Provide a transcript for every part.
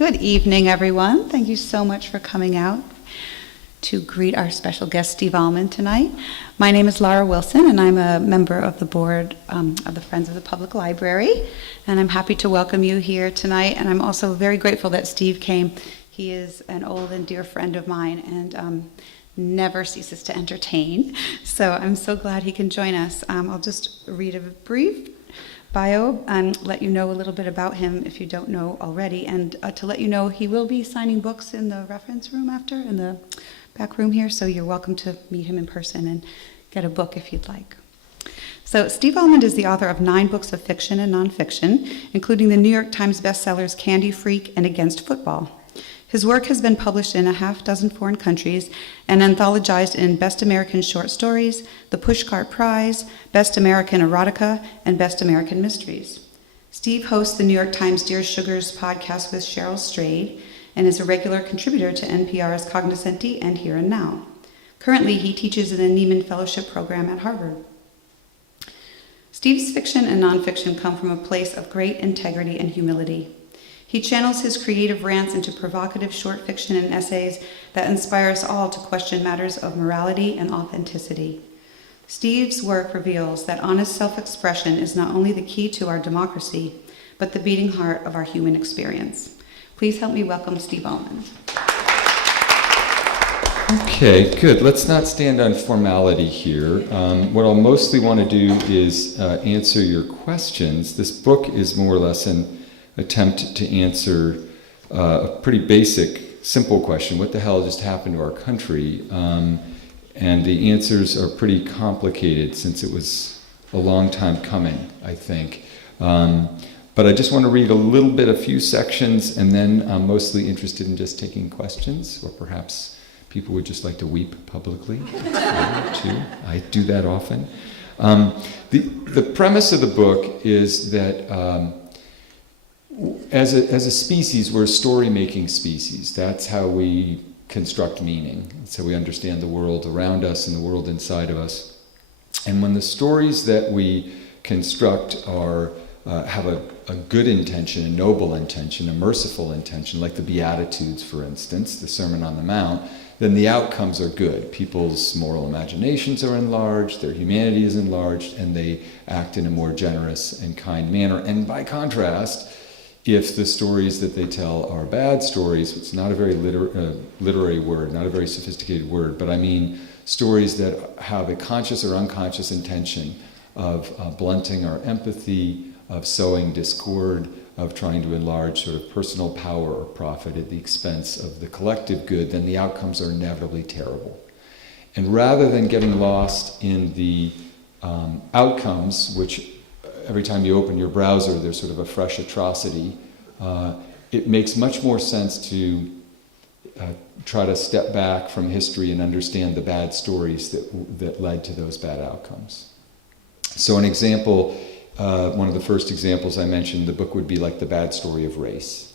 Good evening, everyone. Thank you so much for coming out to greet our special guest, Steve Almond, tonight. My name is Laura Wilson, and I'm a member of the board of the Friends of the Public Library, and I'm happy to welcome you here tonight, and I'm also very grateful that Steve came. He is an old and dear friend of mine, and never ceases to entertain, so I'm so glad he can join us. I'll just read a brief bio and let you know a little bit about him if you don't know already, and to let you know he will be signing books in the reference room after, in the back room here, so you're welcome to meet him in person and get a book if you'd like. So Steve Almond is the author of 9 books of fiction and nonfiction, including the New York Times bestsellers Candy Freak and Against Football. His work has been published in a half-dozen foreign countries and anthologized in Best American Short Stories, the Pushcart Prize, Best American Erotica, and Best American Mysteries. Steve hosts the New York Times Dear Sugars podcast with Cheryl Strayed and is a regular contributor to NPR's Cognoscenti and Here and Now. Currently, he teaches in the Nieman Fellowship Program at Harvard. Steve's fiction and nonfiction come from a place of great integrity and humility. He channels his creative rants into provocative short fiction and essays that inspire us all to question matters of morality and authenticity. Steve's work reveals that honest self-expression is not only the key to our democracy, but the beating heart of our human experience. Please help me welcome Steve Almond. Okay, good. Let's not stand on formality here. What I'll mostly want to do is answer your questions. This book is more or less an attempt to answer a pretty basic, simple question: what the hell just happened to our country? And the answers are pretty complicated since it was a long time coming, I think. But I just want to read a few sections, and then I'm mostly interested in just taking questions, or perhaps people would just like to weep publicly, too. I do that often. The premise of the book is that as a species, we're a story-making species. That's how we construct meaning. That's how we understand the world around us and the world inside of us. And when the stories that we construct have a good intention, a noble intention, a merciful intention, like the Beatitudes, for instance, the Sermon on the Mount, then the outcomes are good. People's moral imaginations are enlarged, their humanity is enlarged, and they act in a more generous and kind manner. And by contrast, if the stories that they tell are bad stories, it's not a very literary word, not a very sophisticated word, but I mean stories that have a conscious or unconscious intention of blunting our empathy, of sowing discord, of trying to enlarge sort of personal power or profit at the expense of the collective good, then the outcomes are inevitably terrible. And rather than getting lost in the outcomes, which every time you open your browser, there's sort of a fresh atrocity. It makes much more sense to try to step back from history and understand the bad stories that led to those bad outcomes. So an example, one of the first examples I mentioned, the book would be like the bad story of race.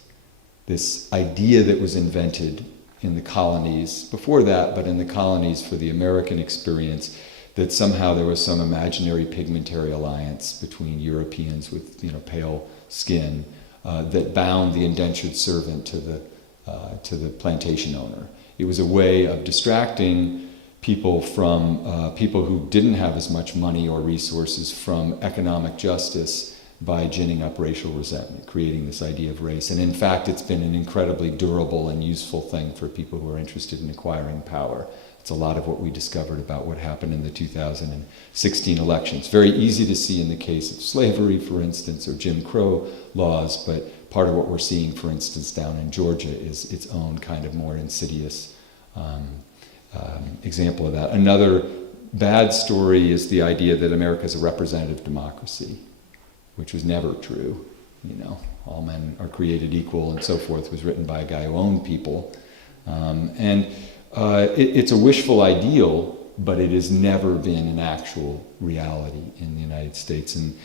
This idea that was invented in the colonies, before that, but in the colonies for the American experience, that somehow there was some imaginary pigmentary alliance between Europeans with pale skin that bound the indentured servant to the plantation owner. It was a way of distracting people from people who didn't have as much money or resources from economic justice by ginning up racial resentment, creating this idea of race. And in fact, it's been an incredibly durable and useful thing for people who are interested in acquiring power. It's a lot of what we discovered about what happened in the 2016 elections. Very easy to see in the case of slavery, for instance, or Jim Crow laws, but part of what we're seeing, for instance, down in Georgia is its own kind of more insidious example of that. Another bad story is the idea that America is a representative democracy, which was never true. All men are created equal and so forth, was written by a guy who owned people. It's a wishful ideal, but it has never been an actual reality in the United States. And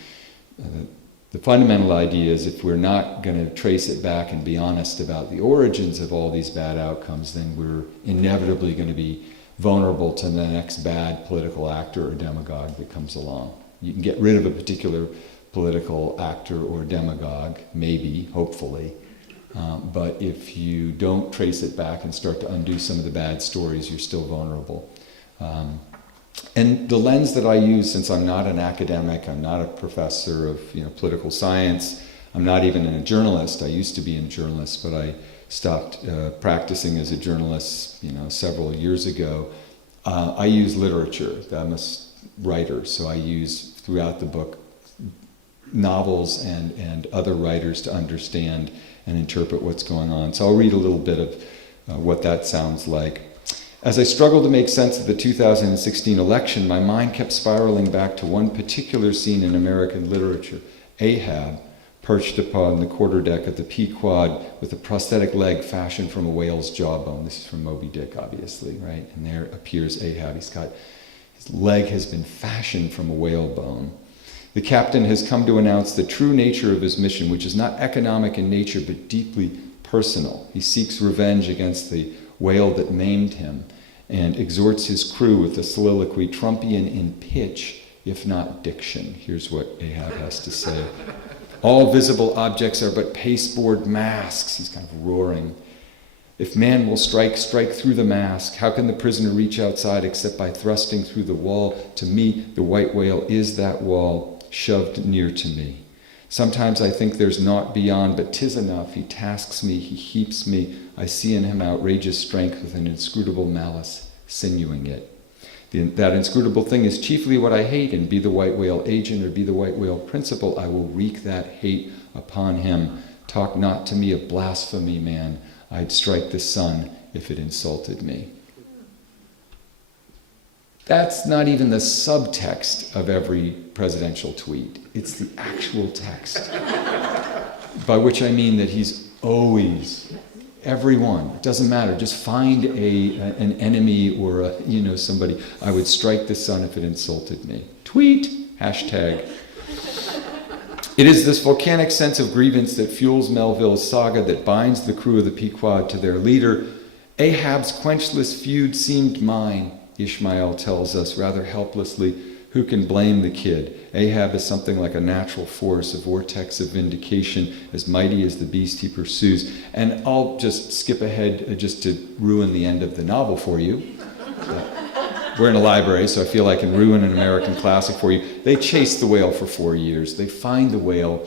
the fundamental idea is if we're not going to trace it back and be honest about the origins of all these bad outcomes, then we're inevitably going to be vulnerable to the next bad political actor or demagogue that comes along. You can get rid of a particular political actor or demagogue, maybe, hopefully, But if you don't trace it back and start to undo some of the bad stories, you're still vulnerable. And the lens that I use, since I'm not an academic, I'm not a professor of political science, I'm not even a journalist. I used to be a journalist, but I stopped practicing as a journalist several years ago. I use literature. I'm a writer, so I use throughout the book novels and other writers to understand and interpret what's going on. So I'll read a little bit of what that sounds like. As I struggled to make sense of the 2016 election, my mind kept spiraling back to one particular scene in American literature. Ahab, perched upon the quarterdeck of the Pequod with a prosthetic leg fashioned from a whale's jawbone. This is from Moby Dick, obviously, right? And there appears Ahab. His leg has been fashioned from a whalebone. The captain has come to announce the true nature of his mission, which is not economic in nature, but deeply personal. He seeks revenge against the whale that maimed him and exhorts his crew with a soliloquy Trumpian in pitch, if not diction. Here's what Ahab has to say. All visible objects are but pasteboard masks. He's kind of roaring. If man will strike through the mask. How can the prisoner reach outside except by thrusting through the wall? To me, the white whale is that wall, shoved near to me. Sometimes I think there's naught beyond, but 'tis enough. He tasks me, he heaps me. I see in him outrageous strength with an inscrutable malice, sinewing it. That inscrutable thing is chiefly what I hate, and be the white whale agent or be the white whale principal, I will wreak that hate upon him. Talk not to me of blasphemy, man. I'd strike the sun if it insulted me. That's not even the subtext of every presidential tweet. It's the actual text. By which I mean that he's always, everyone, it doesn't matter, just find an enemy or somebody. I would strike the sun if it insulted me. Tweet, hashtag. It is this volcanic sense of grievance that fuels Melville's saga, that binds the crew of the Pequod to their leader. Ahab's quenchless feud seemed mine, Ishmael tells us rather helplessly. Who can blame the kid? Ahab is something like a natural force, a vortex of vindication, as mighty as the beast he pursues. And I'll just skip ahead just to ruin the end of the novel for you. We're in a library, so I feel I can ruin an American classic for you. They chase the whale for 4 years. They find the whale.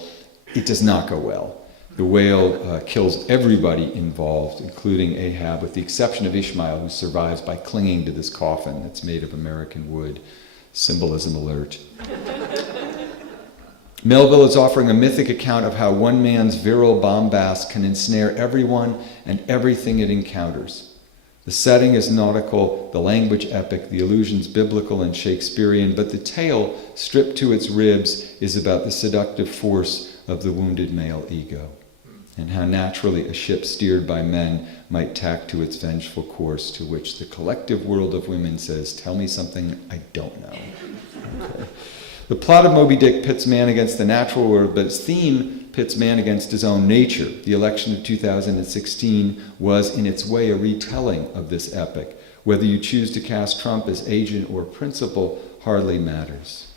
It does not go well. The whale kills everybody involved, including Ahab, with the exception of Ishmael, who survives by clinging to this coffin that's made of American wood. Symbolism alert. Melville is offering a mythic account of how one man's virile bombast can ensnare everyone and everything it encounters. The setting is nautical, the language epic, the allusions biblical and Shakespearean, but the tale, stripped to its ribs, is about the seductive force of the wounded male ego, and how naturally a ship steered by men might tack to its vengeful course, to which the collective world of women says, tell me something I don't know. Okay. The plot of Moby Dick pits man against the natural world, but its theme pits man against his own nature. The election of 2016 was, in its way, a retelling of this epic. Whether you choose to cast Trump as agent or principal hardly matters.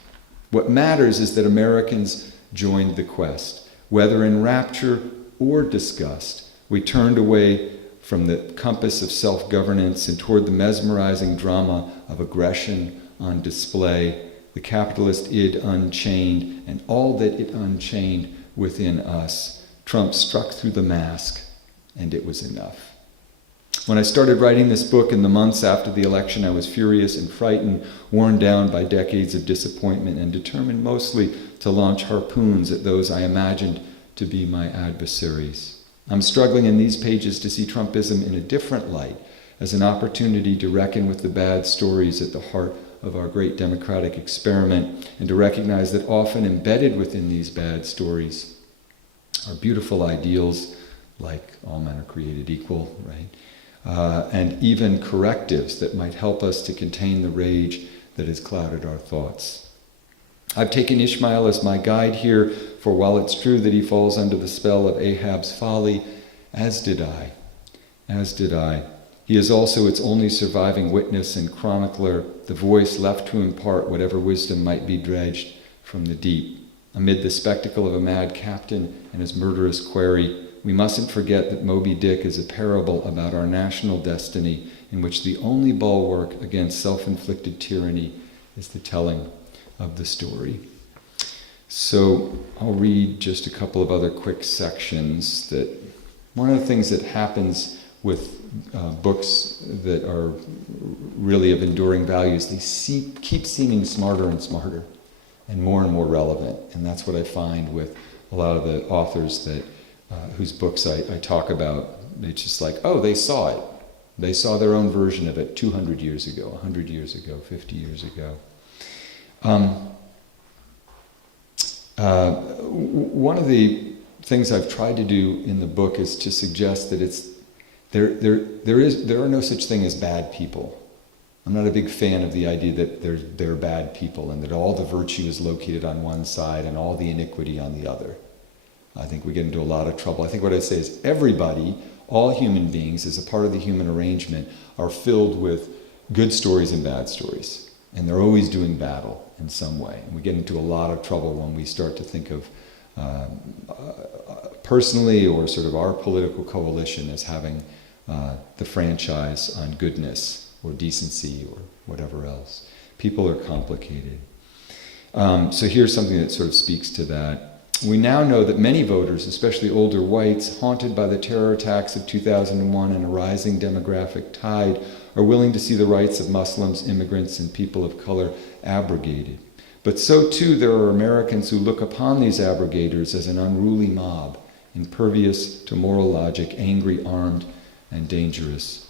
What matters is that Americans joined the quest. Whether in rapture or disgust, we turned away from the compass of self-governance and toward the mesmerizing drama of aggression on display, the capitalist id unchained, and all that it unchained within us. Trump struck through the mask, and it was enough. When I started writing this book in the months after the election, I was furious and frightened, worn down by decades of disappointment, and determined mostly to launch harpoons at those I imagined to be my adversaries. I'm struggling in these pages to see Trumpism in a different light, as an opportunity to reckon with the bad stories at the heart of our great democratic experiment, and to recognize that often embedded within these bad stories are beautiful ideals, like all men are created equal, right? And even correctives that might help us to contain the rage that has clouded our thoughts. I've taken Ishmael as my guide here, for while it's true that he falls under the spell of Ahab's folly, as did I. He is also its only surviving witness and chronicler, the voice left to impart whatever wisdom might be dredged from the deep. Amid the spectacle of a mad captain and his murderous quarry, we mustn't forget that Moby Dick is a parable about our national destiny in which the only bulwark against self-inflicted tyranny is the telling of the story. So I'll read just a couple of other quick sections. That one of the things that happens with books that are really of enduring values, they keep seeming smarter and smarter and more relevant. And that's what I find with a lot of the authors that whose books I talk about. It's just like, oh, they saw it. They saw their own version of it 200 years ago, 100 years ago, 50 years ago. One of the things I've tried to do in the book is to suggest that there are no such thing as bad people. I'm not a big fan of the idea that there are bad people and that all the virtue is located on one side and all the iniquity on the other. I think we get into a lot of trouble. I think what I say is everybody, all human beings, as a part of the human arrangement, are filled with good stories and bad stories. And they're always doing battle in some way. And we get into a lot of trouble when we start to think of personally or sort of our political coalition as having the franchise on goodness or decency or whatever else. People are complicated. So here's something that sort of speaks to that. We now know that many voters, especially older whites, haunted by the terror attacks of 2001 and a rising demographic tide, are willing to see the rights of Muslims, immigrants, and people of color abrogated. But so too there are Americans who look upon these abrogators as an unruly mob, impervious to moral logic, angry, armed, and dangerous.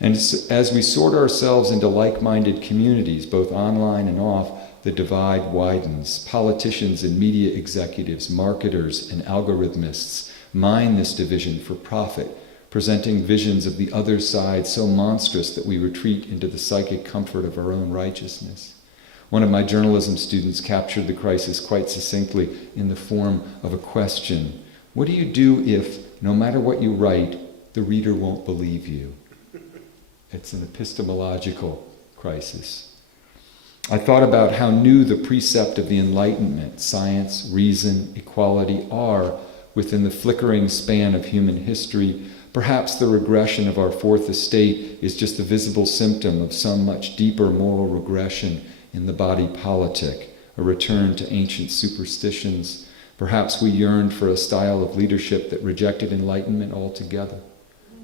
And as we sort ourselves into like-minded communities, both online and off, the divide widens. Politicians and media executives, marketers and algorithmists mine this division for profit, presenting visions of the other side so monstrous that we retreat into the psychic comfort of our own righteousness. One of my journalism students captured the crisis quite succinctly in the form of a question. What do you do if, no matter what you write, the reader won't believe you? It's an epistemological crisis. I thought about how new the precept of the Enlightenment, science, reason, equality are within the flickering span of human history. Perhaps the regression of our fourth estate is just a visible symptom of some much deeper moral regression in the body politic, a return to ancient superstitions. Perhaps we yearned for a style of leadership that rejected enlightenment altogether,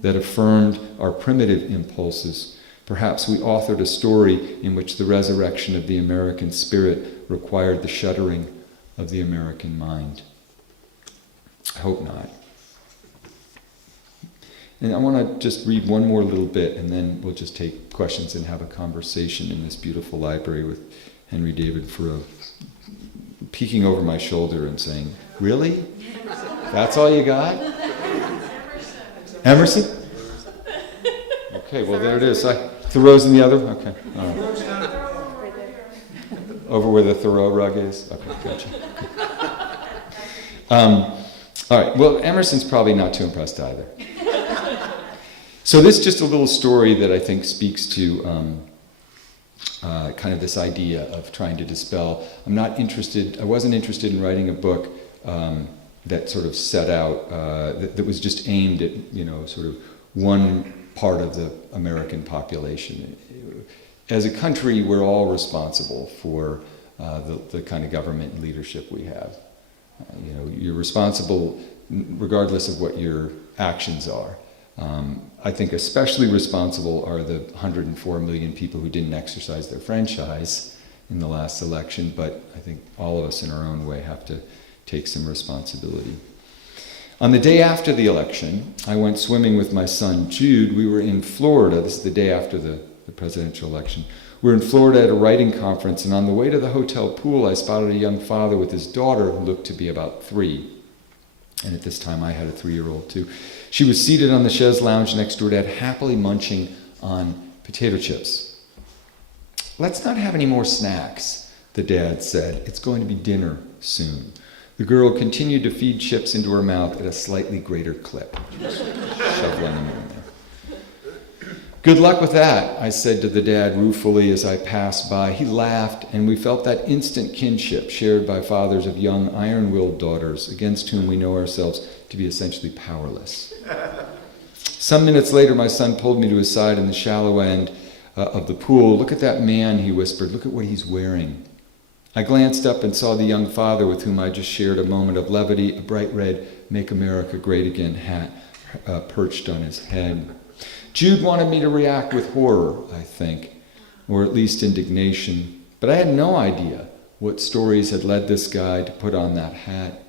that affirmed our primitive impulses. Perhaps we authored a story in which the resurrection of the American spirit required the shuddering of the American mind. I hope not. And I want to just read one more little bit, and then we'll just take questions and have a conversation in this beautiful library with Henry David Thoreau peeking over my shoulder and saying, "Really? That's all you got? Emerson? Okay, well, there it is. Thoreau's in the other? Okay. All right. Over where the Thoreau rug is? Okay, gotcha. All right, well, Emerson's probably not too impressed either. So this is just a little story that I think speaks to kind of this idea of trying to dispel. I wasn't interested in writing a book that sort of set out, that was just aimed at, sort of one part of the American population. As a country, we're all responsible for the kind of government and leadership we have. You're responsible regardless of what your actions are. I think especially responsible are the 104 million people who didn't exercise their franchise in the last election, but I think all of us in our own way have to take some responsibility. On the day after the election, I went swimming with my son Jude. We were in Florida. This is the day after the presidential election. We were in Florida at a writing conference, and on the way to the hotel pool, I spotted a young father with his daughter who looked to be about 3. And at this time, I had a 3-year-old too. She was seated on the chaise lounge next to her dad, happily munching on potato chips. "Let's not have any more snacks," the dad said. "It's going to be dinner soon." The girl continued to feed chips into her mouth at a slightly greater clip, shoveling them in there. "Good luck with that," I said to the dad ruefully as I passed by. He laughed, and we felt that instant kinship shared by fathers of young, iron-willed daughters against whom we know ourselves to be essentially powerless. Some minutes later, my son pulled me to his side in the shallow end of the pool. "Look at that man," he whispered. "Look at what he's wearing." I glanced up and saw the young father with whom I just shared a moment of levity, a bright red "Make America Great Again" hat perched on his head. Jude wanted me to react with horror, I think, or at least indignation, but I had no idea what stories had led this guy to put on that hat.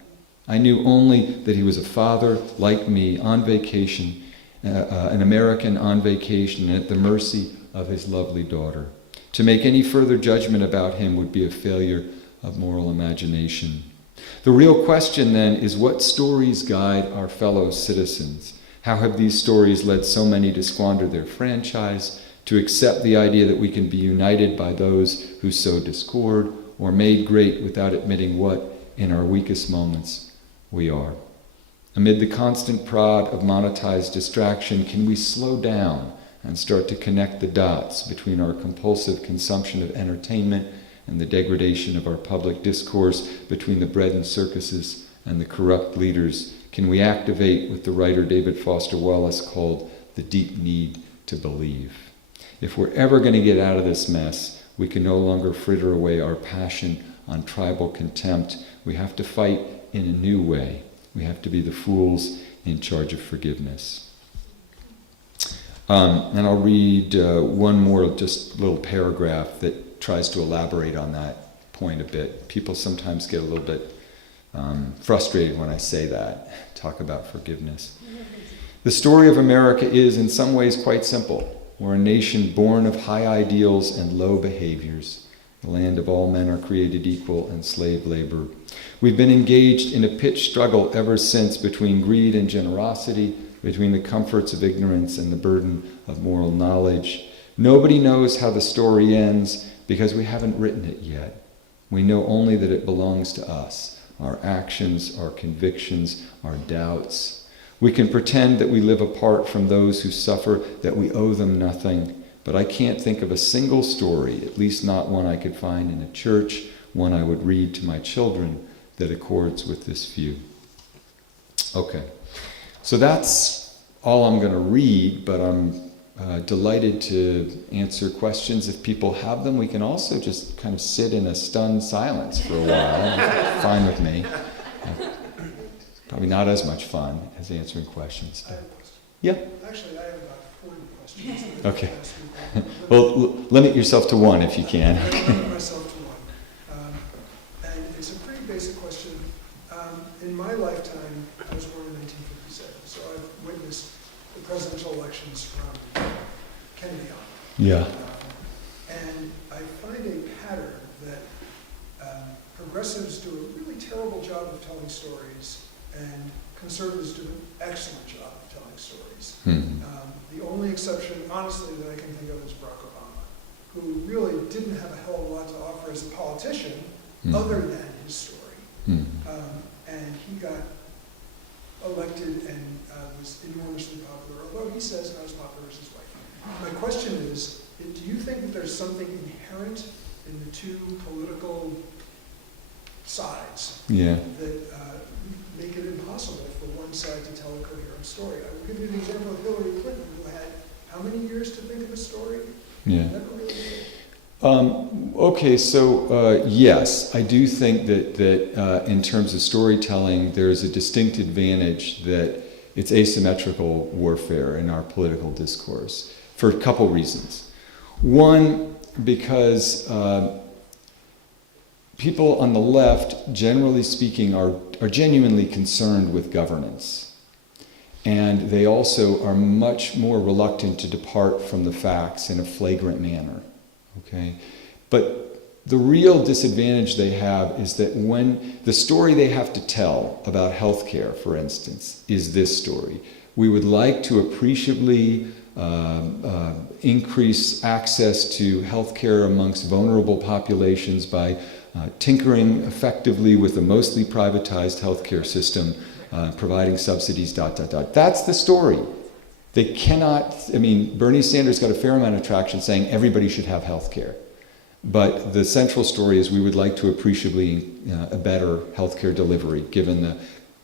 I knew only that he was a father like me on vacation, an American on vacation, and at the mercy of his lovely daughter. To make any further judgment about him would be a failure of moral imagination. The real question then is, what stories guide our fellow citizens? How have these stories led so many to squander their franchise, to accept the idea that we can be united by those who sow discord, or made great without admitting what, in our weakest moments, we are? Amid the constant prod of monetized distraction, can we slow down and start to connect the dots between our compulsive consumption of entertainment and the degradation of our public discourse, between the bread and circuses and the corrupt leaders? Can we activate what the writer David Foster Wallace called the deep need to believe? If we're ever going to get out of this mess, we can no longer fritter away our passion on tribal contempt. We have to fight in a new way. We have to be the fools in charge of forgiveness. And I'll read one more just little paragraph that tries to elaborate on that point a bit. People sometimes get a little bit frustrated when I say that, talk about forgiveness. The story of America is in some ways quite simple. We're a nation born of high ideals and low behaviors. The land of all men are created equal and slave labor. We've been engaged in a pitched struggle ever since between greed and generosity, between the comforts of ignorance and the burden of moral knowledge. Nobody knows how the story ends because we haven't written it yet. We know only that it belongs to us, our actions, our convictions, our doubts. We can pretend that we live apart from those who suffer, that we owe them nothing, but I can't think of a single story, at least not one I could find in a church, one I would read to my children, that accords with this view. Okay, so that's all I'm going to read, but I'm delighted to answer questions if people have them. We can also just kind of sit in a stunned silence for a while. Fine with me. Probably not as much fun as answering questions. I have a question. Yeah. Actually, I have about 40 questions. Okay. Well, limit yourself to one if you can. I limit myself to one. And it's a pretty basic question. In my lifetime, I was born in 1957, so I've witnessed the presidential elections from Kennedy on. Yeah. And I find a pattern that progressives do a really terrible job of telling stories, and conservatives do an excellent job of telling stories. Hmm. The only exception, honestly, that I can think of is Barack Obama, who really didn't have a hell of a lot to offer as a politician other than his story. Hmm. And he got elected and was enormously popular, although he says not as popular as his wife. My question is, do you think that there's something inherent in the two political sides Yeah. that make it impossible for one side to tell a coherent story? I will give you the example of Hillary Clinton, who had how many years to think of a story? Yeah. Never really did. Okay, so yes, I do think that in terms of storytelling, there's a distinct advantage that it's asymmetrical warfare in our political discourse for a couple reasons. One, because people on the left, generally speaking, are genuinely concerned with governance. And they also are much more reluctant to depart from the facts in a flagrant manner. Okay? But the real disadvantage they have is that when the story they have to tell about healthcare, for instance, is this story. We would like to appreciably increase access to healthcare amongst vulnerable populations by tinkering effectively with a mostly privatized healthcare system, providing subsidies, ... That's the story. They cannot, Bernie Sanders got a fair amount of traction saying everybody should have health care. But the central story is we would like to appreciably a better health care delivery, given the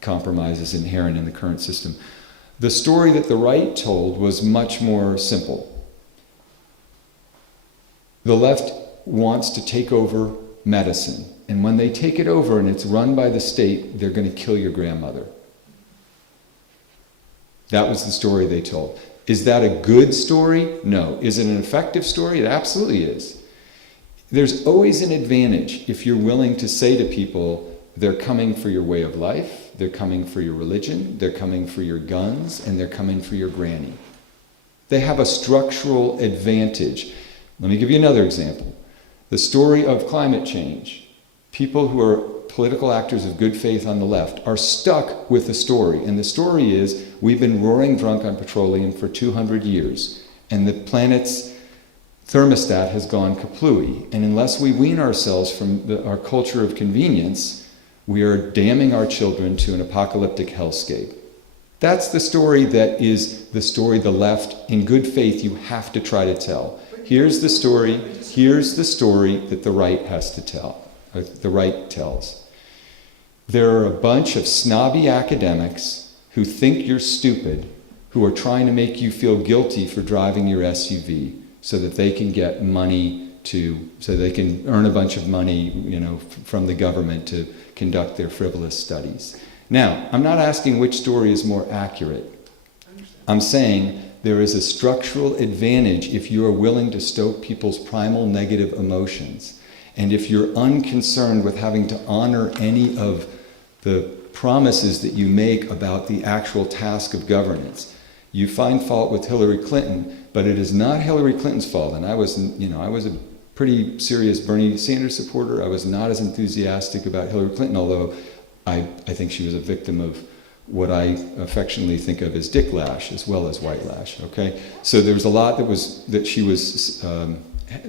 compromises inherent in the current system. The story that the right told was much more simple. The left wants to take over medicine, and when they take it over and it's run by the state, they're going to kill your grandmother. That was the story they told. Is that a good story? No. Is it an effective story? It absolutely is. There's always an advantage if you're willing to say to people, they're coming for your way of life, they're coming for your religion, they're coming for your guns, and they're coming for your granny. They have a structural advantage. Let me give you another example. The story of climate change. People who are political actors of good faith on the left are stuck with the story. And the story is, we've been roaring drunk on petroleum for 200 years, and the planet's thermostat has gone kaplooey. And unless we wean ourselves from our culture of convenience, we are damning our children to an apocalyptic hellscape. That's the story that is the story the left, in good faith, you have to try to tell. Here's the story that the right has to tell, the right tells. There are a bunch of snobby academics who think you're stupid, who are trying to make you feel guilty for driving your SUV so that they can get money so they can earn a bunch of money, from the government to conduct their frivolous studies. Now, I'm not asking which story is more accurate. I'm saying there is a structural advantage if you are willing to stoke people's primal negative emotions. And if you're unconcerned with having to honor any of the promises that you make about the actual task of governance. You find fault with Hillary Clinton, but it is not Hillary Clinton's fault. And I was a pretty serious Bernie Sanders supporter. I was not as enthusiastic about Hillary Clinton, although I think she was a victim of what I affectionately think of as dick lash as well as white lash, okay? So there was a lot that she was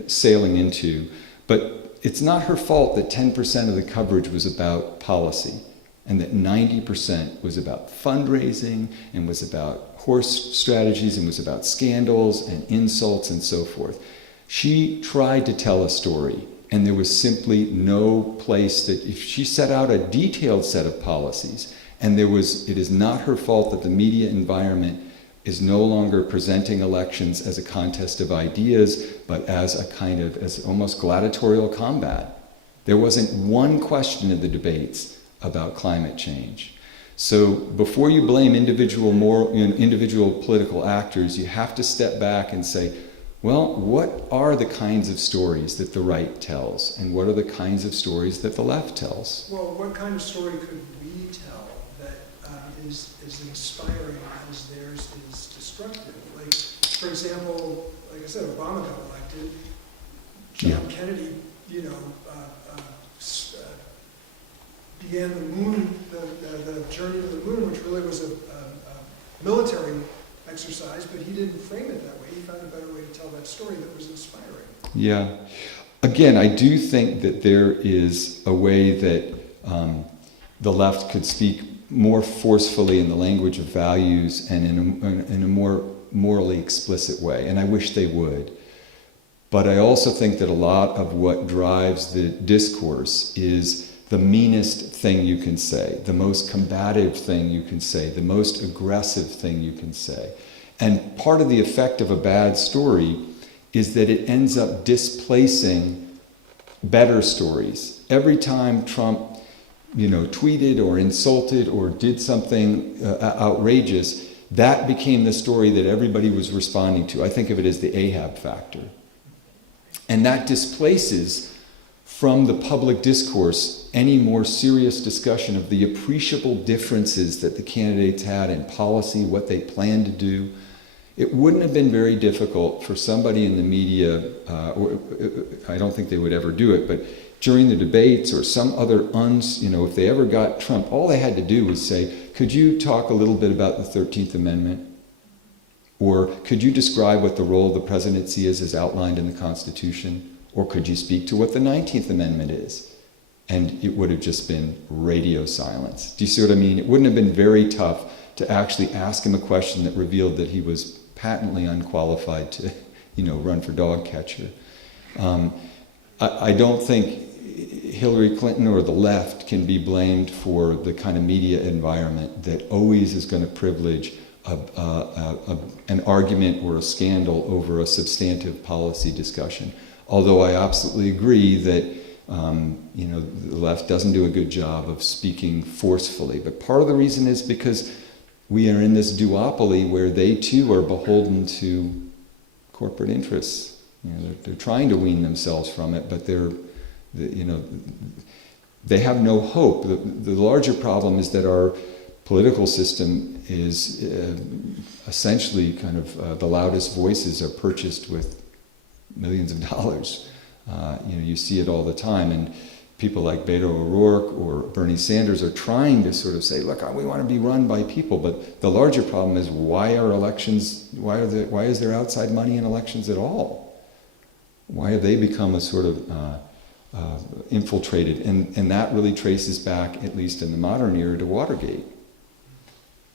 sailing into, but it's not her fault that 10% of the coverage was about policy and that 90% was about fundraising and was about horse strategies and was about scandals and insults and so forth. She tried to tell a story, and there was simply no place that if she set out a detailed set of policies, and it is not her fault that the media environment is no longer presenting elections as a contest of ideas, but as almost gladiatorial combat. There wasn't one question in the debates about climate change. So before you blame individual political actors, you have to step back and say, well, what are the kinds of stories that the right tells, and what are the kinds of stories that the left tells? Well, what kind of story could we tell that is inspiring as theirs is destructive? Like, for example, like I said, Obama got elected. John Kennedy, began the journey to the moon, which really was a military exercise, but he didn't frame it that way. He found a better way to tell that story that was inspiring. Yeah. Again, I do think that there is a way that the left could speak more forcefully in the language of values and in a more morally explicit way, and I wish they would. But I also think that a lot of what drives the discourse is the meanest thing you can say, the most combative thing you can say, the most aggressive thing you can say. And part of the effect of a bad story is that it ends up displacing better stories. Every time Trump, tweeted or insulted or did something outrageous, that became the story that everybody was responding to. I think of it as the Ahab factor. And that displaces from the public discourse any more serious discussion of the appreciable differences that the candidates had in policy, what they planned to do. It wouldn't have been very difficult for somebody in the media, or I don't think they would ever do it, but during the debates or some other, if they ever got Trump, all they had to do was say, could you talk a little bit about the 13th Amendment? Or could you describe what the role of the presidency is as outlined in the Constitution? Or could you speak to what the 19th Amendment is? And it would have just been radio silence. Do you see what I mean? It wouldn't have been very tough to actually ask him a question that revealed that he was patently unqualified to, run for dog catcher. I don't think Hillary Clinton or the left can be blamed for the kind of media environment that always is going to privilege an argument or a scandal over a substantive policy discussion. Although I absolutely agree that the left doesn't do a good job of speaking forcefully. But part of the reason is because we are in this duopoly where they too are beholden to corporate interests. They're trying to wean themselves from it, but they have no hope. The larger problem is that our political system is essentially kind of the loudest voices are purchased with millions of dollars. You see it all the time, and people like Beto O'Rourke or Bernie Sanders are trying to sort of say, look, we want to be run by people, but the larger problem is why is there outside money in elections at all? Why have they become a sort of infiltrated? And that really traces back, at least in the modern era, to Watergate.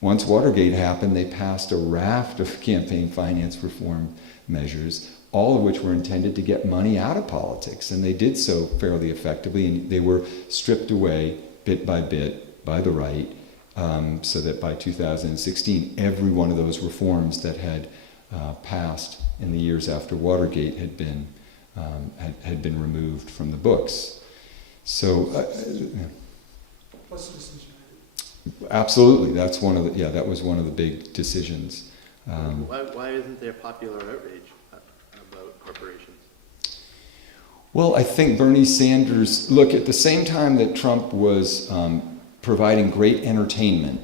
Once Watergate happened, they passed a raft of campaign finance reform measures, all of which were intended to get money out of politics. And they did so fairly effectively, and they were stripped away bit by bit by the right, so that by 2016, every one of those reforms that had passed in the years after Watergate had been removed from the books. So, Plus Citizens United. Absolutely, that was one of the big decisions. Why isn't there popular outrage about corporations? Well, I think Bernie Sanders, look, at the same time that Trump was providing great entertainment,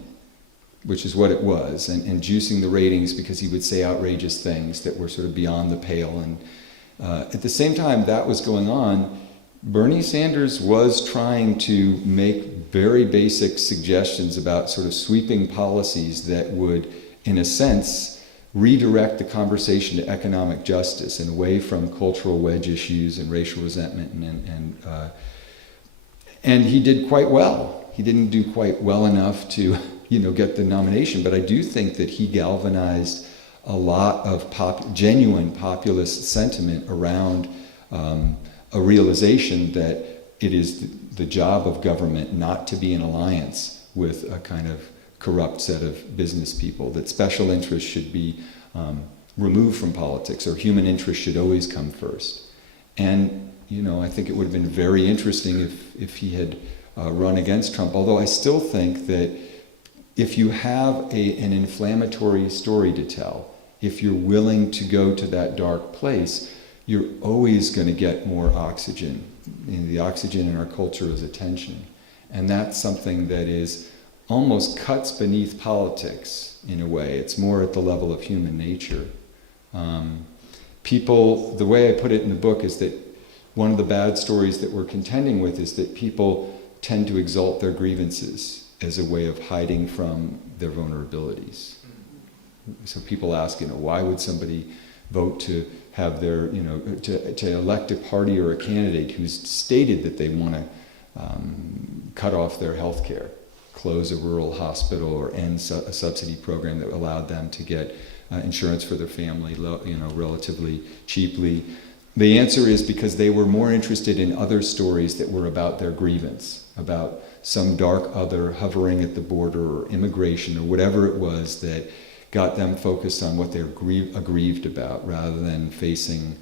which is what it was, and juicing the ratings because he would say outrageous things that were sort of beyond the pale, and at the same time that was going on, Bernie Sanders was trying to make very basic suggestions about sort of sweeping policies that would, in a sense, redirect the conversation to economic justice and away from cultural wedge issues and racial resentment, and he did quite well. He didn't do quite well enough to get the nomination, but I do think that he galvanized a lot of genuine populist sentiment around a realization that it is the job of government not to be in alliance with a kind of corrupt set of business people, that special interests should be removed from politics, or human interest should always come first. And, I think it would have been very interesting if he had run against Trump, although I still think that if you have an inflammatory story to tell, if you're willing to go to that dark place, you're always going to get more oxygen. The oxygen in our culture is attention. And that's something that is almost cuts beneath politics in a way. It's more at the level of human nature. People, the way I put it in the book is that one of the bad stories that we're contending with is that people tend to exalt their grievances as a way of hiding from their vulnerabilities. So people ask, why would somebody vote to have their, to elect a party or a candidate who's stated that they want to cut off their health care, close a rural hospital, or end a subsidy program that allowed them to get insurance for their family, relatively cheaply. The answer is because they were more interested in other stories that were about their grievance, about some dark other hovering at the border, or immigration, or whatever it was that got them focused on what they're aggrieved about, rather than facing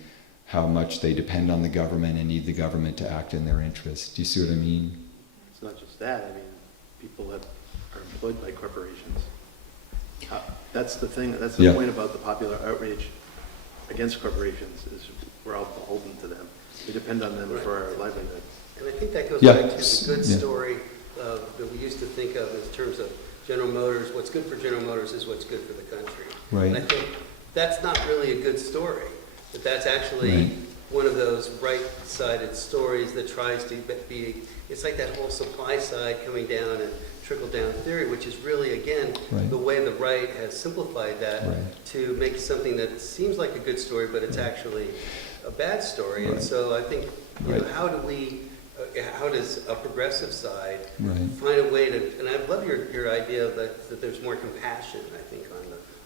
how much they depend on the government and need the government to act in their interest. Do you see what I mean? It's not just that. I mean, people are employed by corporations. That's the thing. That's the point about the popular outrage against corporations, is we're all beholden to them. We depend on them for our livelihood. And I think that goes back to the good story that we used to think of in terms of General Motors. What's good for General Motors is what's good for the country. Right. And I think that's not really a good story. But that's actually one of those right-sided stories that tries to be, it's like that whole supply side coming down and trickle-down theory, which is really, again, the way the right has simplified that to make something that seems like a good story, but it's actually a bad story. And so I think, how does a progressive side find a way to, and I love your idea that there's more compassion, I think,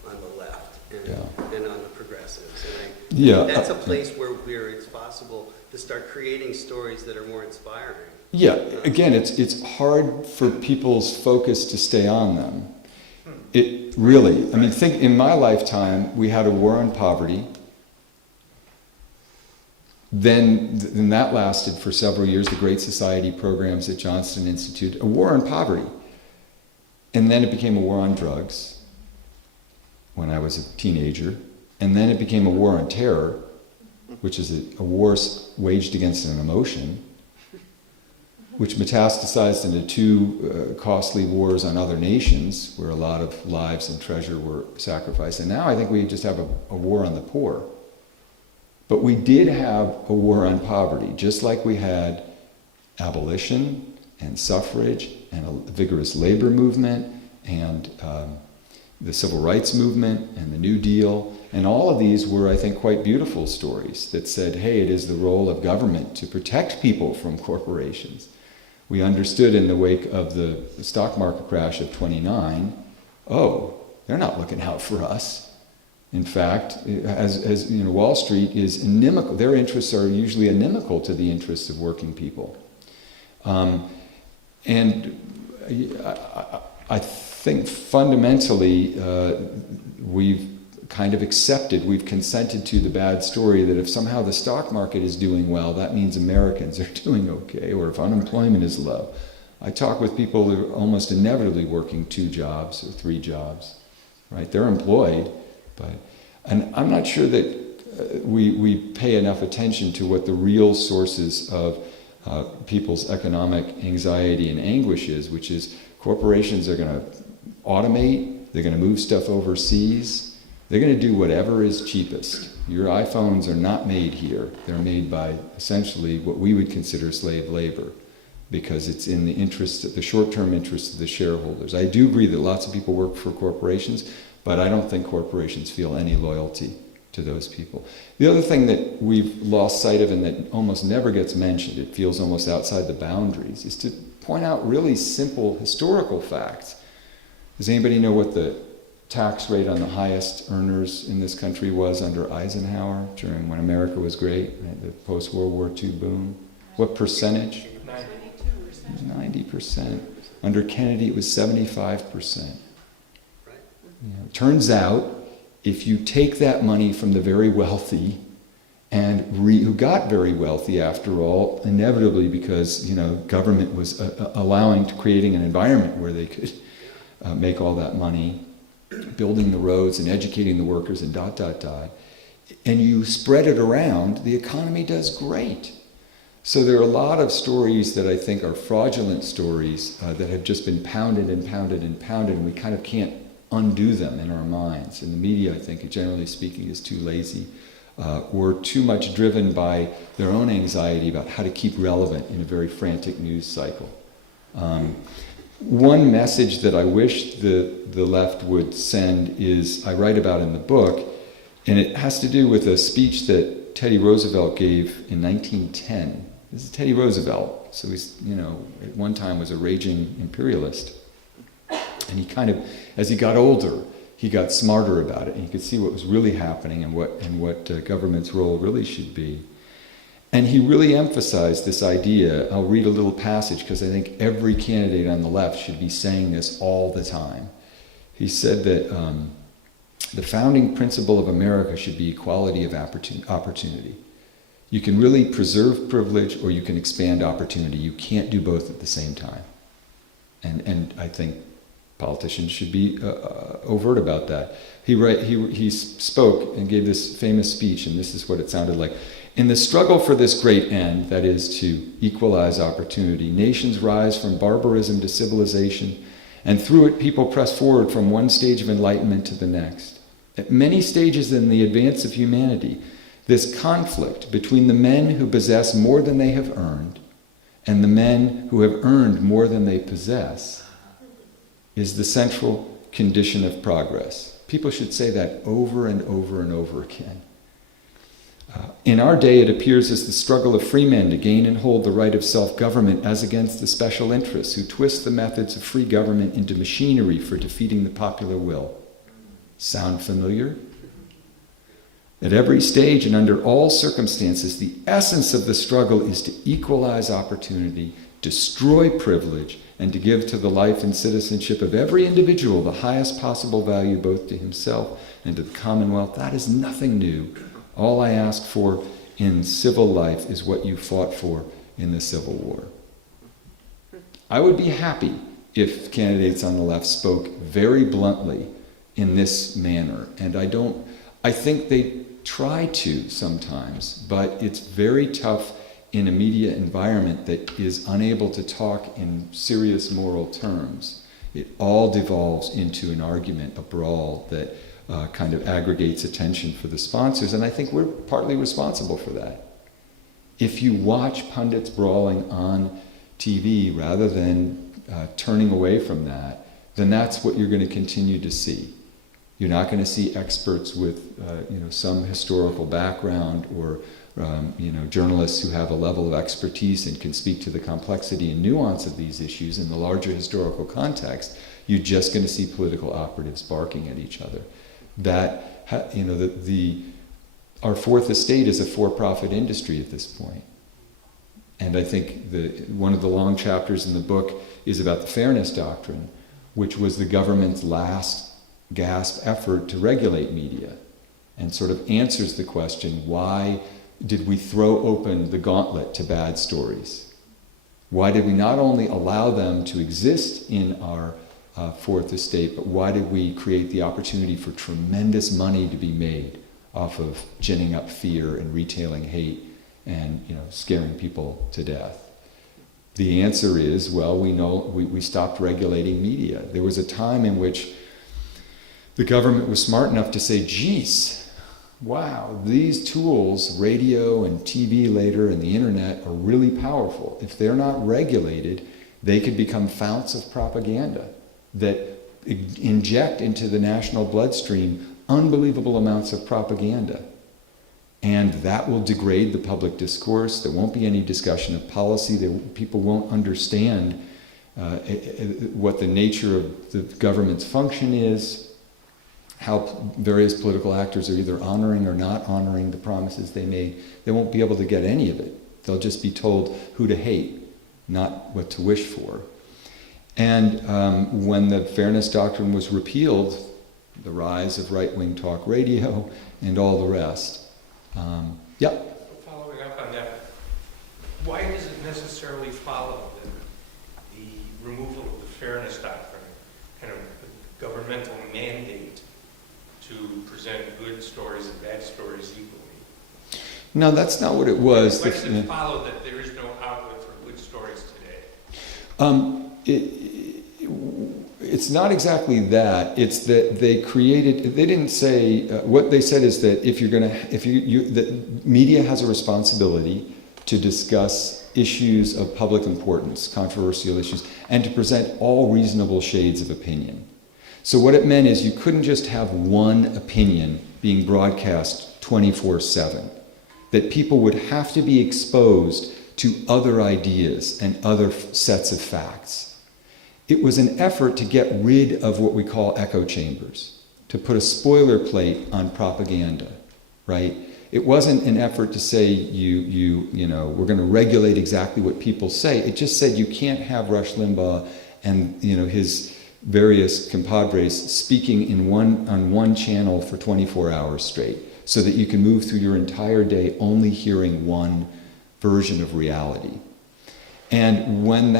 on the left and on the progressives. And that's a place where it's possible to start creating stories that are more inspiring. Yeah, again, it's hard for people's focus to stay on them. It really, I mean, think in my lifetime, we had a war on poverty. Then that lasted for several years, the Great Society programs at Johnston Institute, a war on poverty. And then it became a war on drugs when I was a teenager. And then it became a war on terror, which is a war waged against an emotion, which metastasized into two costly wars on other nations, where a lot of lives and treasure were sacrificed. And now I think we just have a war on the poor. But we did have a war on poverty, just like we had abolition and suffrage and a vigorous labor movement and the civil rights movement and the New Deal. And all of these were, I think, quite beautiful stories that said, hey, it is the role of government to protect people from corporations. We understood in the wake of the stock market crash of '29, oh, they're not looking out for us. In fact, as you know, Wall Street is inimical. Their interests are usually inimical to the interests of working people. And I think fundamentally we've kind of accepted, we've consented to the bad story that if somehow the stock market is doing well, that means Americans are doing okay, or if unemployment is low. I talk with people who are almost inevitably working 2 jobs or 3 jobs, right? They're employed, and I'm not sure that we pay enough attention to what the real sources of people's economic anxiety and anguish is, which is corporations are going to automate, they're going to move stuff overseas, they're going to do whatever is cheapest. Your iPhones are not made here. They're made by essentially what we would consider slave labor, because it's in the interest, the short-term interest of the shareholders. I do agree that lots of people work for corporations, but I don't think corporations feel any loyalty to those people. The other thing that we've lost sight of and that almost never gets mentioned, it feels almost outside the boundaries, is to point out really simple historical facts. Does anybody know what the tax rate on the highest earners in this country was under Eisenhower during when America was great, right, the post-World War II boom? What percentage? 90%. Under Kennedy, it was 75%. Turns out, if you take that money from the very wealthy, and who got very wealthy after all, inevitably because government was creating an environment where they could make all that money, building the roads and educating the workers and ... and you spread it around, the economy does great. So there are a lot of stories that I think are fraudulent stories that have just been pounded and pounded and pounded, and we kind of can't undo them in our minds. And the media, I think, generally speaking, is too lazy or too much driven by their own anxiety about how to keep relevant in a very frantic news cycle. One message that I wish the left would send is, I write about in the book, and it has to do with a speech that Teddy Roosevelt gave in 1910. This is Teddy Roosevelt, so he's, at one time was a raging imperialist. And he kind of, as he got older, he got smarter about it, and he could see what was really happening and what government's role really should be. And he really emphasized this idea. I'll read a little passage because I think every candidate on the left should be saying this all the time. He said that the founding principle of America should be equality of opportunity. You can really preserve privilege or you can expand opportunity. You can't do both at the same time. And I think politicians should be overt about that. He spoke and gave this famous speech, and this is what it sounded like. In the struggle for this great end, that is to equalize opportunity, nations rise from barbarism to civilization, and through it people press forward from one stage of enlightenment to the next. At many stages in the advance of humanity, this conflict between the men who possess more than they have earned and the men who have earned more than they possess is the central condition of progress. People should say that over and over and over again. In our day, it appears as the struggle of free men to gain and hold the right of self-government as against the special interests who twist the methods of free government into machinery for defeating the popular will. Sound familiar? At every stage and under all circumstances, the essence of the struggle is to equalize opportunity, destroy privilege, and to give to the life and citizenship of every individual the highest possible value both to himself and to the Commonwealth. That is nothing new. All I ask for in civil life is what you fought for in the Civil War. I would be happy if candidates on the left spoke very bluntly in this manner. And I think they try to sometimes, but it's very tough in a media environment that is unable to talk in serious moral terms. It all devolves into an argument, a brawl that kind of aggregates attention for the sponsors, and I think we're partly responsible for that. If you watch pundits brawling on TV rather than turning away from that, then that's what you're going to continue to see. You're not going to see experts with some historical background or journalists who have a level of expertise and can speak to the complexity and nuance of these issues in the larger historical context. You're just going to see political operatives barking at each other. Our fourth estate is a for-profit industry at this point. And I think one of the long chapters in the book is about the Fairness Doctrine, which was the government's last gasp effort to regulate media, and sort of answers the question, why did we throw open the gauntlet to bad stories? Why did we not only allow them to exist in our fourth estate, but why did we create the opportunity for tremendous money to be made off of ginning up fear and retailing hate and scaring people to death? The answer is, well, we stopped regulating media. There was a time in which the government was smart enough to say, geez, wow, these tools, radio and TV later and the internet, are really powerful. If they're not regulated, they could become founts of propaganda that inject into the national bloodstream unbelievable amounts of propaganda. And that will degrade the public discourse. There won't be any discussion of policy. People won't understand what the nature of the government's function is, how various political actors are either honoring or not honoring the promises they made. They won't be able to get any of it. They'll just be told who to hate, not what to wish for. And when the Fairness Doctrine was repealed, the rise of right-wing talk radio and all the rest. Following up on that, why does it necessarily follow that the removal of the Fairness Doctrine, kind of a governmental mandate to present good stories and bad stories equally? No, that's not what it was. Why does it follow that there is no outlet for good stories today? It's not exactly that. It's that they didn't say, what they said is that that media has a responsibility to discuss issues of public importance, controversial issues, and to present all reasonable shades of opinion. So what it meant is you couldn't just have one opinion being broadcast 24/7, that people would have to be exposed to other ideas and other sets of facts. It was an effort to get rid of what we call echo chambers, to put a spoiler plate on propaganda, right? It wasn't an effort to say we're going to regulate exactly what people say. It just said you can't have Rush Limbaugh and his various compadres speaking on one channel for 24 hours straight, so that you can move through your entire day only hearing one version of reality. And when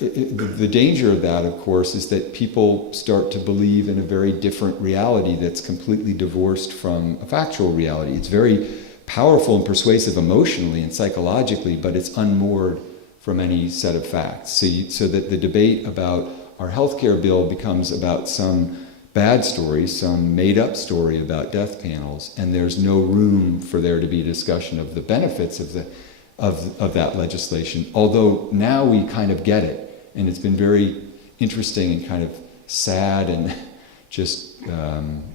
the danger of that, of course, is that people start to believe in a very different reality that's completely divorced from a factual reality. It's very powerful and persuasive emotionally and psychologically, but it's unmoored from any set of facts. So that the debate about our healthcare bill becomes about some bad story, some made-up story about death panels, and there's no room for there to be a discussion of the benefits of that legislation. Although now we kind of get it. And it's been very interesting and kind of sad and just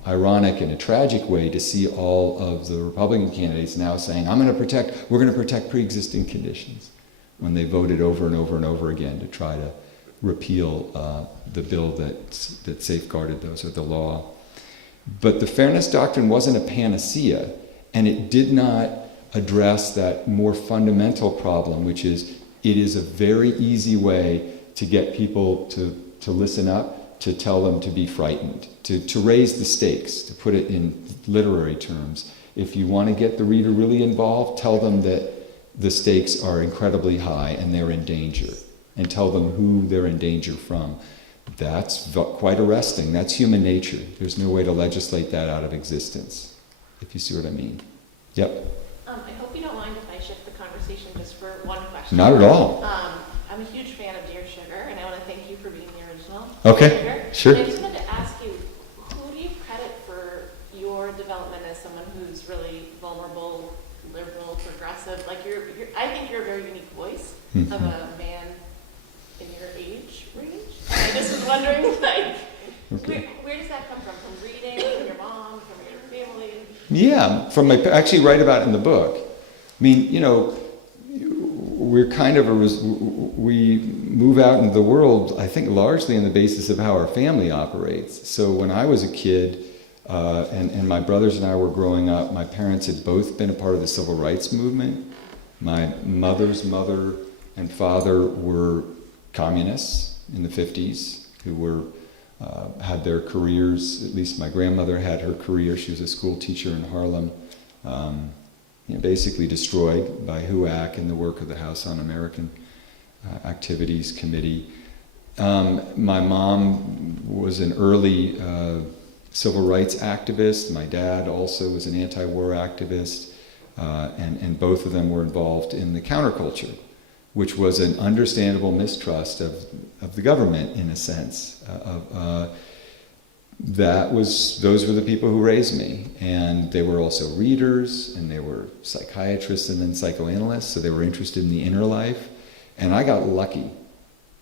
ironic in a tragic way to see all of the Republican candidates now saying, we're going to protect pre-existing conditions, when they voted over and over and over again to try to repeal the bill that safeguarded those, or the law. But the Fairness Doctrine wasn't a panacea, and it did not address that more fundamental problem, which is it is a very easy way to get people to listen up, to tell them to be frightened, to raise the stakes, to put it in literary terms. If you want to get the reader really involved, tell them that the stakes are incredibly high and they're in danger, and tell them who they're in danger from. That's quite arresting. That's human nature. There's no way to legislate that out of existence, if you see what I mean. Yep. I hope you don't mind if I shift the conversation just for one question. Not at all. I'm a huge fan of Dear Sugar, and I want to thank you for being the original. Okay, Sugar. sure. And I just wanted to ask you, who do you credit for your development as someone who's really vulnerable, liberal, progressive? Like I think you're a very unique voice of a man in your age range. And I just was wondering, like, where does that come from? From reading, from your mom, from your family? Yeah, actually write about it in the book. I mean, you know, we're kind of we move out into the world, I think, largely on the basis of how our family operates. So when I was a kid, and my brothers and I were growing up, my parents had both been a part of the civil rights movement. My mother's mother and father were communists in the 50s who were had their careers, at least my grandmother had her career, she was a school teacher in Harlem, basically destroyed by HUAC and the work of the House Un-American Activities Committee. My mom was an early civil rights activist. My dad also was an anti-war activist, and both of them were involved in the counterculture, which was an understandable mistrust of the government, in a sense. Those were the people who raised me, and they were also readers, and they were psychiatrists and then psychoanalysts, so they were interested in the inner life. And I got lucky.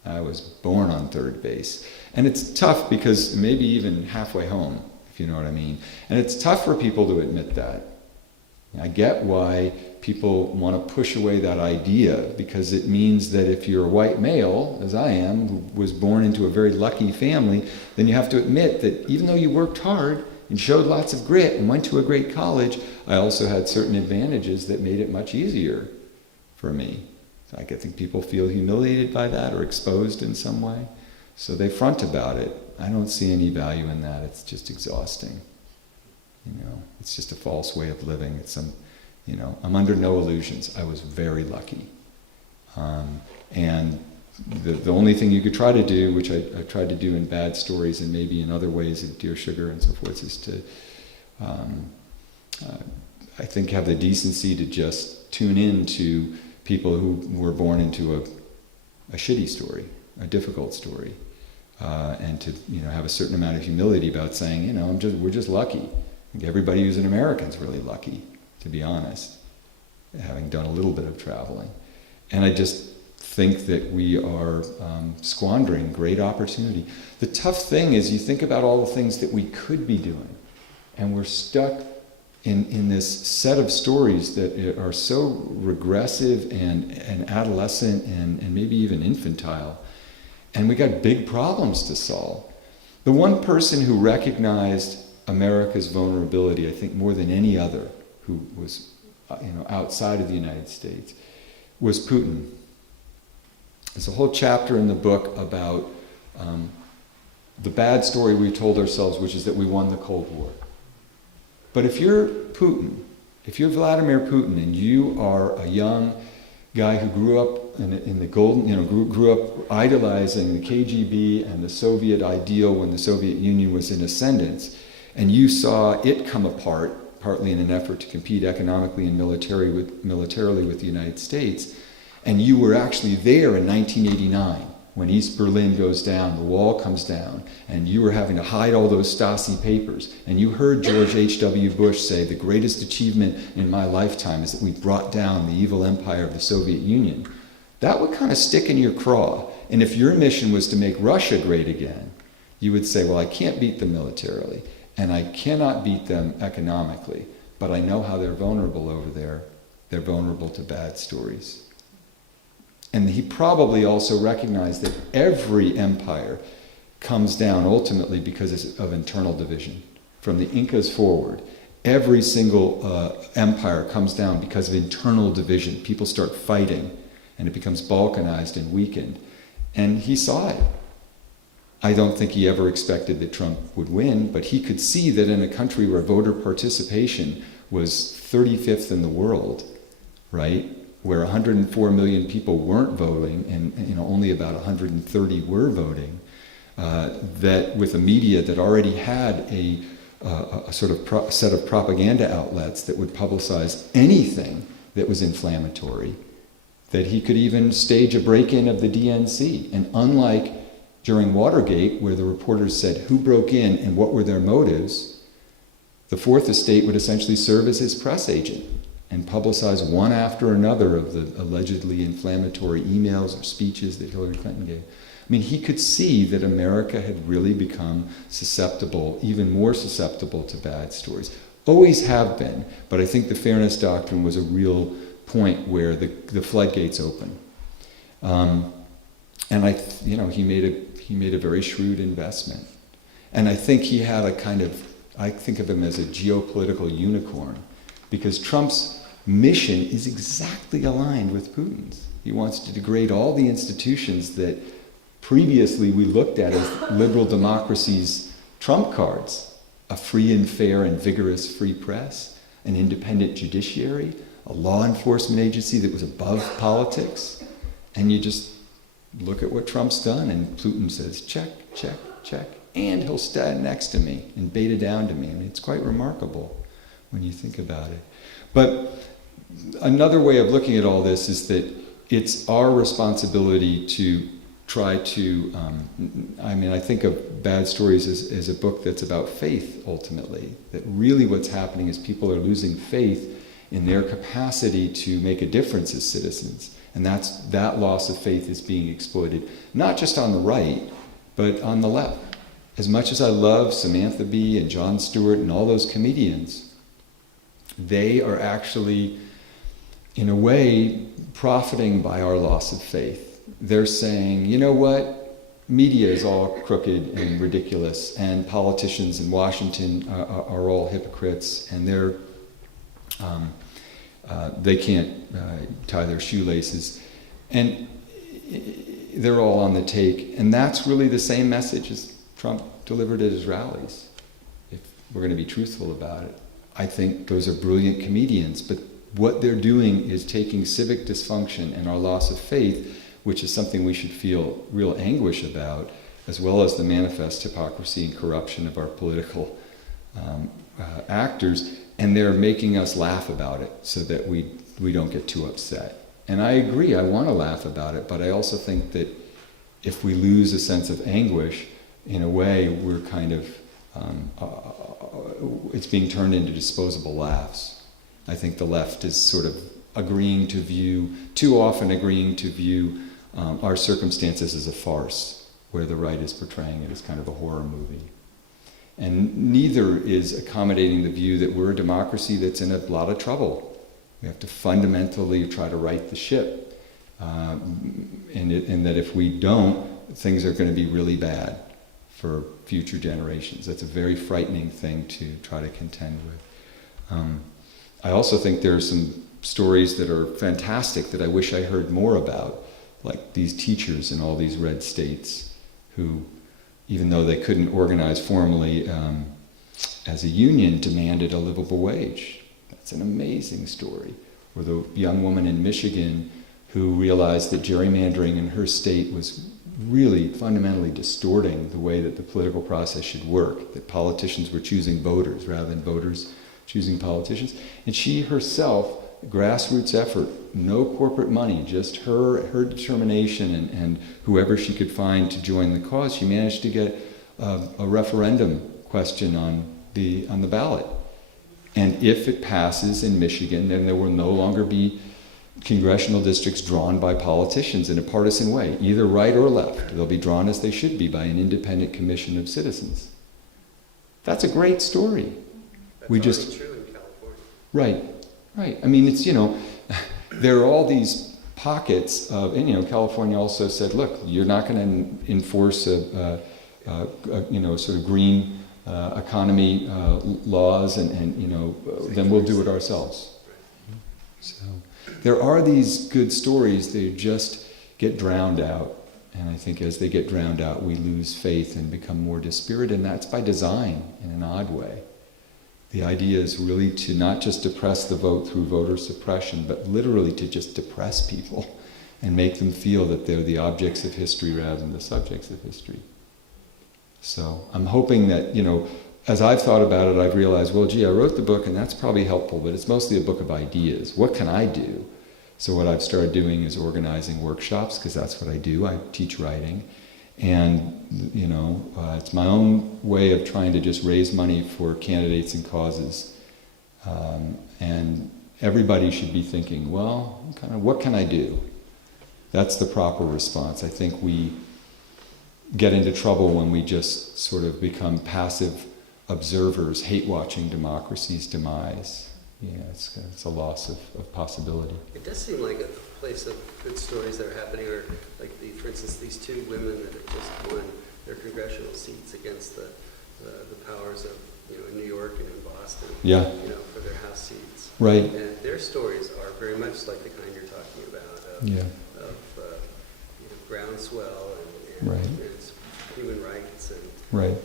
I was born on third base. And it's tough because maybe even halfway home, if you know what I mean. And it's tough for people to admit that. I get why people want to push away that idea, because it means that if you're a white male, as I am, who was born into a very lucky family, then you have to admit that even though you worked hard and showed lots of grit and went to a great college, I also had certain advantages that made it much easier for me. So I think people feel humiliated by that or exposed in some way, so they front about it. I don't see any value in that. It's just exhausting. It's just a false way of living. I'm under no illusions. I was very lucky. And the only thing you could try to do, which I tried to do in Bad Stories and maybe in other ways in Dear Sugar and so forth, is to, I think, have the decency to just tune in to people who were born into a shitty story, a difficult story, and to have a certain amount of humility about saying, we're just lucky. Everybody who's an American is really lucky, to be honest, having done a little bit of traveling. And I just think that we are squandering great opportunity. The tough thing is you think about all the things that we could be doing, and we're stuck in this set of stories that are so regressive and adolescent and maybe even infantile. And we got big problems to solve. The one person who recognized America's vulnerability, I think more than any other who was outside of the United States, was Putin. There's a whole chapter in the book about the bad story we told ourselves, which is that we won the Cold War. But if you're Putin, if you're Vladimir Putin, and you are a young guy who grew up in the golden, grew up idolizing the KGB and the Soviet ideal when the Soviet Union was in ascendance, and you saw it come apart, partly in an effort to compete economically and militarily with the United States, and you were actually there in 1989 when East Berlin goes down, the wall comes down, and you were having to hide all those Stasi papers, and you heard George H.W. Bush say, the greatest achievement in my lifetime is that we brought down the evil empire of the Soviet Union. That would kind of stick in your craw. And if your mission was to make Russia great again, you would say, well, I can't beat them militarily, and I cannot beat them economically, but I know how they're vulnerable over there. They're vulnerable to bad stories. And he probably also recognized that every empire comes down ultimately because of internal division. from the Incas forward, every single empire comes down because of internal division. People start fighting, and it becomes balkanized and weakened. And he saw it. I don't think he ever expected that Trump would win, but he could see that in a country where voter participation was 35th in the world, right, where 104 million people weren't voting, and only about 130 were voting, that with a media that already had a sort of set of propaganda outlets that would publicize anything that was inflammatory, that he could even stage a break-in of the DNC. And unlike during Watergate, where the reporters said who broke in and what were their motives, the Fourth Estate would essentially serve as his press agent and publicize one after another of the allegedly inflammatory emails or speeches that Hillary Clinton gave. I mean, he could see that America had really become susceptible, even more susceptible to bad stories. Always have been, but I think the Fairness Doctrine was a real point where the floodgates open. And he made a very shrewd investment. And I think he had I think of him as a geopolitical unicorn, because Trump's mission is exactly aligned with Putin's. He wants to degrade all the institutions that previously we looked at as liberal democracy's trump cards: a free and fair and vigorous free press, an independent judiciary, a law enforcement agency that was above politics. And you just look at what Trump's done, and Putin says, check, check, check, and he'll stand next to me and beta down to me. I mean, it's quite remarkable when you think about it. But another way of looking at all this is that it's our responsibility to try to, I think of Bad Stories as a book that's about faith, ultimately. That really what's happening is people are losing faith in their capacity to make a difference as citizens. And that loss of faith is being exploited, not just on the right, but on the left. As much as I love Samantha Bee and Jon Stewart and all those comedians, they are actually, in a way, profiting by our loss of faith. They're saying, you know what? Media is all crooked and ridiculous, and politicians in Washington are all hypocrites, and they can't tie their shoelaces. And they're all on the take. And that's really the same message as Trump delivered at his rallies, if we're going to be truthful about it. I think those are brilliant comedians, but what they're doing is taking civic dysfunction and our loss of faith, which is something we should feel real anguish about, as well as the manifest hypocrisy and corruption of our political actors, and they're making us laugh about it so that we don't get too upset. And I agree, I want to laugh about it, but I also think that if we lose a sense of anguish, in a way, we're kind of, it's being turned into disposable laughs. I think the left is sort of too often agreeing to view our circumstances as a farce, where the right is portraying it as kind of a horror movie. And neither is accommodating the view that we're a democracy that's in a lot of trouble. We have to fundamentally try to right the ship, and that if we don't, things are going to be really bad for future generations. That's a very frightening thing to try to contend with. I also think there are some stories that are fantastic that I wish I heard more about, like these teachers in all these red states who, even though they couldn't organize formally as a union, demanded a livable wage. That's an amazing story. Or the young woman in Michigan who realized that gerrymandering in her state was really fundamentally distorting the way that the political process should work, that politicians were choosing voters rather than voters choosing politicians. And she herself, grassroots effort, no corporate money, just her determination and whoever she could find to join the cause, she managed to get a referendum question on the ballot. And if it passes in Michigan, then there will no longer be congressional districts drawn by politicians in a partisan way, either right or left. They'll be drawn as they should be by an independent commission of citizens. That's a great story. That's we already just true in California. Right. I mean, it's, there are all these pockets of, and California also said, look, you're not going to enforce a sort of green economy laws, and then we'll do it ourselves. So there are these good stories, they just get drowned out. And I think as they get drowned out, we lose faith and become more dispirited, and that's by design in an odd way. The idea is really to not just depress the vote through voter suppression, but literally to just depress people and make them feel that they're the objects of history rather than the subjects of history. So I'm hoping that, as I've thought about it, I've realized, well, gee, I wrote the book and that's probably helpful, but it's mostly a book of ideas. What can I do? So what I've started doing is organizing workshops, because that's what I do. I teach writing. And, it's my own way of trying to just raise money for candidates and causes. And everybody should be thinking, well, what can I do? That's the proper response. I think we get into trouble when we just sort of become passive observers, hate-watching democracy's demise. Yeah, it's a loss of possibility. It does seem like a place of good stories that are happening, or like, for instance, these two women that have just won their congressional seats against the powers of, in New York and in Boston, Yeah. For their House seats. Right. And their stories are very much like the kind you're talking about, of Yeah. groundswell and Right. it's human rights and Right.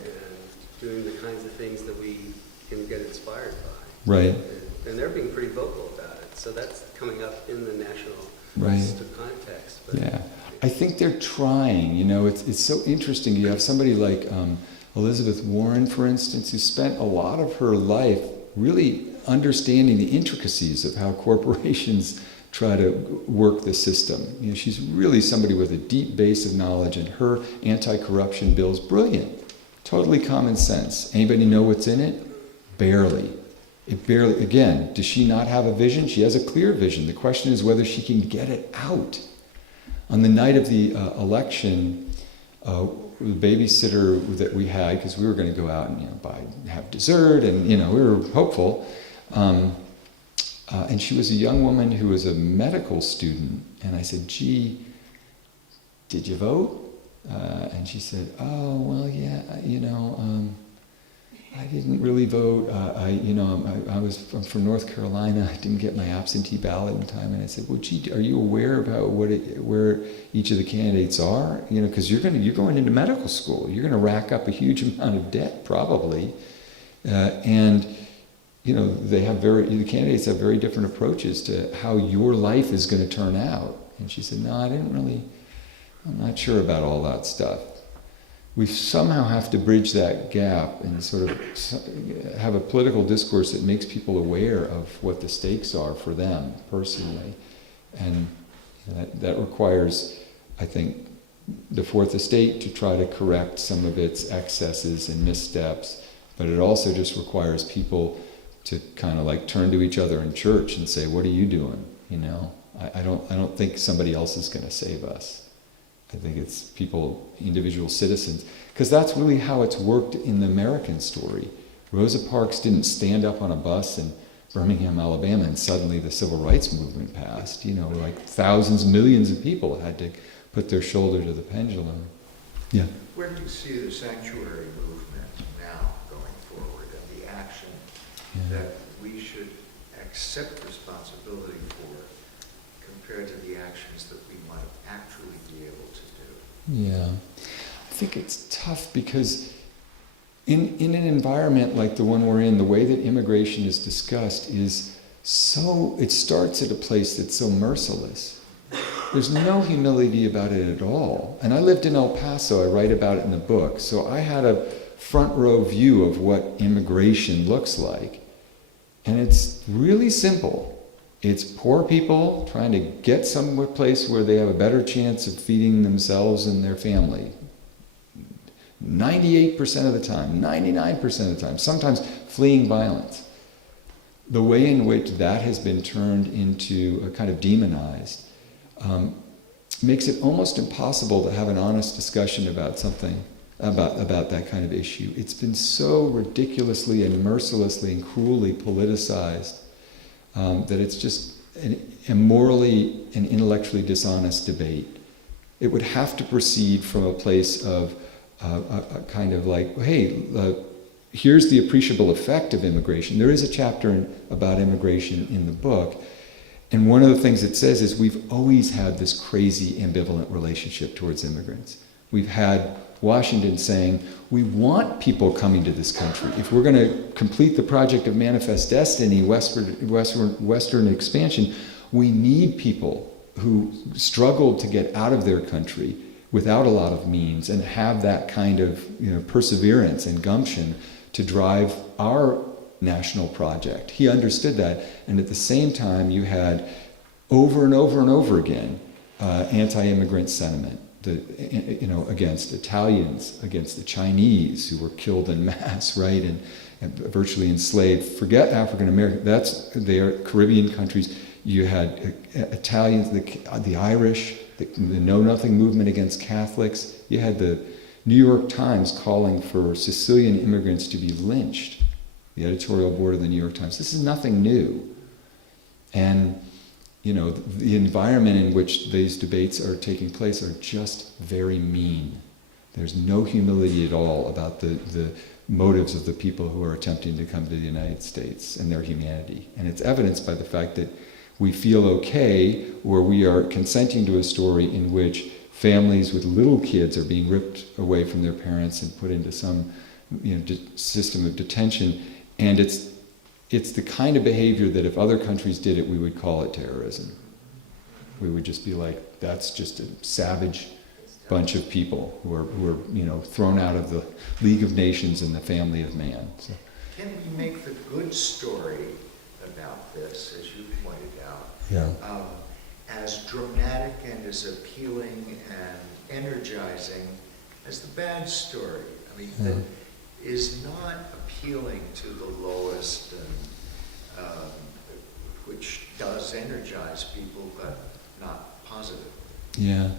doing the kinds of things that we can get inspired by. Right. And they're being pretty vocal about it. So that's coming up in the national Right. context. But Yeah. I think they're trying, it's so interesting. You have somebody like Elizabeth Warren, for instance, who spent a lot of her life really understanding the intricacies of how corporations try to work the system. She's really somebody with a deep base of knowledge, and her anti-corruption bill's brilliant. Totally common sense. Anybody know what's in it? Barely. Again, does she not have a vision? She has a clear vision. The question is whether she can get it out. On the night of the election, the babysitter that we had, because we were going to go out and have dessert, and we were hopeful. And she was a young woman who was a medical student, and I said, "Gee, did you vote?" And she said, "Oh, well, yeah, I didn't really vote. I'm from North Carolina. I didn't get my absentee ballot in time." And I said, "Well, gee, are you aware about where each of the candidates are? Because you're going into medical school. You're going to rack up a huge amount of debt, probably, and." The candidates have very different approaches to how your life is going to turn out. And she said, "No, I'm not sure about all that stuff." We somehow have to bridge that gap and sort of have a political discourse that makes people aware of what the stakes are for them personally. And that requires, I think, the Fourth Estate to try to correct some of its excesses and missteps, but it also just requires people to kind of turn to each other in church and say, "What are you doing?" I don't think somebody else is going to save us. I think it's people, individual citizens, because that's really how it's worked in the American story. Rosa Parks didn't stand up on a bus in Birmingham, Alabama, and suddenly the civil rights movement passed. Thousands, millions of people had to put their shoulder to the pendulum. Yeah. Where do you see the sanctuary movement now going forward, and the action that we should accept responsibility for compared to the actions that we might actually be able to do? Yeah. I think it's tough because in an environment like the one we're in, the way that immigration is discussed it starts at a place that's so merciless. There's no humility about it at all. And I lived in El Paso, I write about it in the book, so I had a front row view of what immigration looks like. And it's really simple. It's poor people trying to get some place where they have a better chance of feeding themselves and their family. 98% of the time, 99% of the time, sometimes fleeing violence. The way in which that has been turned into a kind of demonized makes it almost impossible to have an honest discussion about something, about that kind of issue. It's been so ridiculously and mercilessly and cruelly politicized that it's just a morally and intellectually dishonest debate. It would have to proceed from a place of a kind of hey, here's the appreciable effect of immigration. There is a chapter about immigration in the book, and one of the things it says is we've always had this crazy ambivalent relationship towards immigrants. We've had Washington saying, we want people coming to this country. If we're going to complete the project of Manifest Destiny, Western expansion, we need people who struggled to get out of their country without a lot of means and have that kind of perseverance and gumption to drive our national project. He understood that, and at the same time you had over and over and over again anti-immigrant sentiment against Italians, against the Chinese who were killed en masse, right, and virtually enslaved. Forget African American, that's their Caribbean countries. You had Italians, the Irish, the Know Nothing movement against Catholics. You had the New York Times calling for Sicilian immigrants to be lynched, the editorial board of the New York Times. This is nothing new. And the environment in which these debates are taking place are just very mean. There's no humility at all about the motives of the people who are attempting to come to the United States and their humanity. And it's evidenced by the fact that we feel okay, or we are consenting to a story in which families with little kids are being ripped away from their parents and put into some system of detention. And it's the kind of behavior that if other countries did it, we would call it terrorism. We would just be like, that's just a savage bunch of people who are thrown out of the League of Nations and the family of man. So. Can we make the good story about this, as you pointed out, as dramatic and as appealing and energizing as the bad story? I mean, that is not appealing to the lowest, and which does energize people, but not positive. Yeah.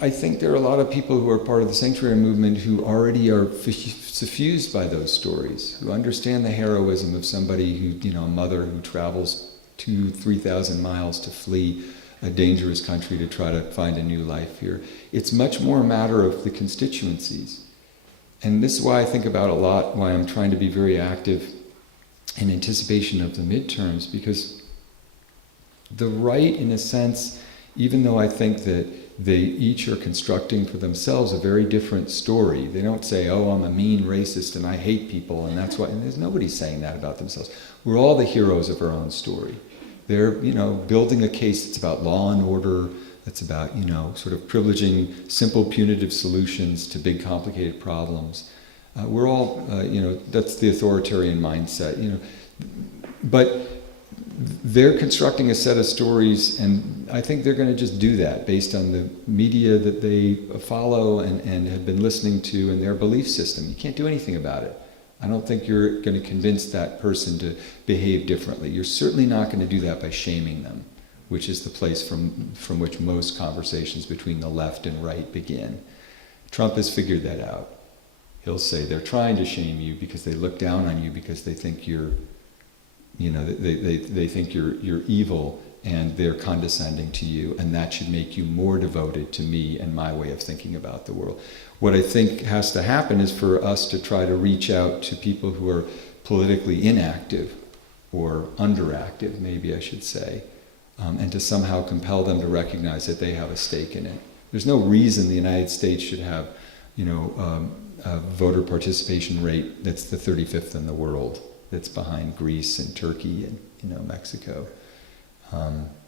I think there are a lot of people who are part of the sanctuary movement who already are suffused by those stories, who understand the heroism of somebody who, a mother who travels 2,000-3,000 miles to flee a dangerous country to try to find a new life here. It's much more a matter of the constituencies. And this is why I think about a lot, why I'm trying to be very active in anticipation of the midterms, because the right, in a sense, even though I think that they each are constructing for themselves a very different story. They don't say, oh, I'm a mean racist and I hate people and that's why, and there's nobody saying that about themselves. We're all the heroes of our own story. They're, building a case that's about law and order, that's about, sort of privileging simple punitive solutions to big complicated problems. We're all, that's the authoritarian mindset, but they're constructing a set of stories, and I think they're going to just do that based on the media that they follow and have been listening to and their belief system. You can't do anything about it. I don't think you're going to convince that person to behave differently. You're certainly not going to do that by shaming them, which is the place from which most conversations between the left and right begin. Trump has figured that out. He'll say they're trying to shame you because they look down on you because they think you're they think you're evil and they're condescending to you, and that should make you more devoted to me and my way of thinking about the world. What I think has to happen is for us to try to reach out to people who are politically inactive or underactive, maybe I should say, and to somehow compel them to recognize that they have a stake in it. There's no reason the United States should have, a voter participation rate that's the 35th in the world. That's behind Greece and Turkey and Mexico.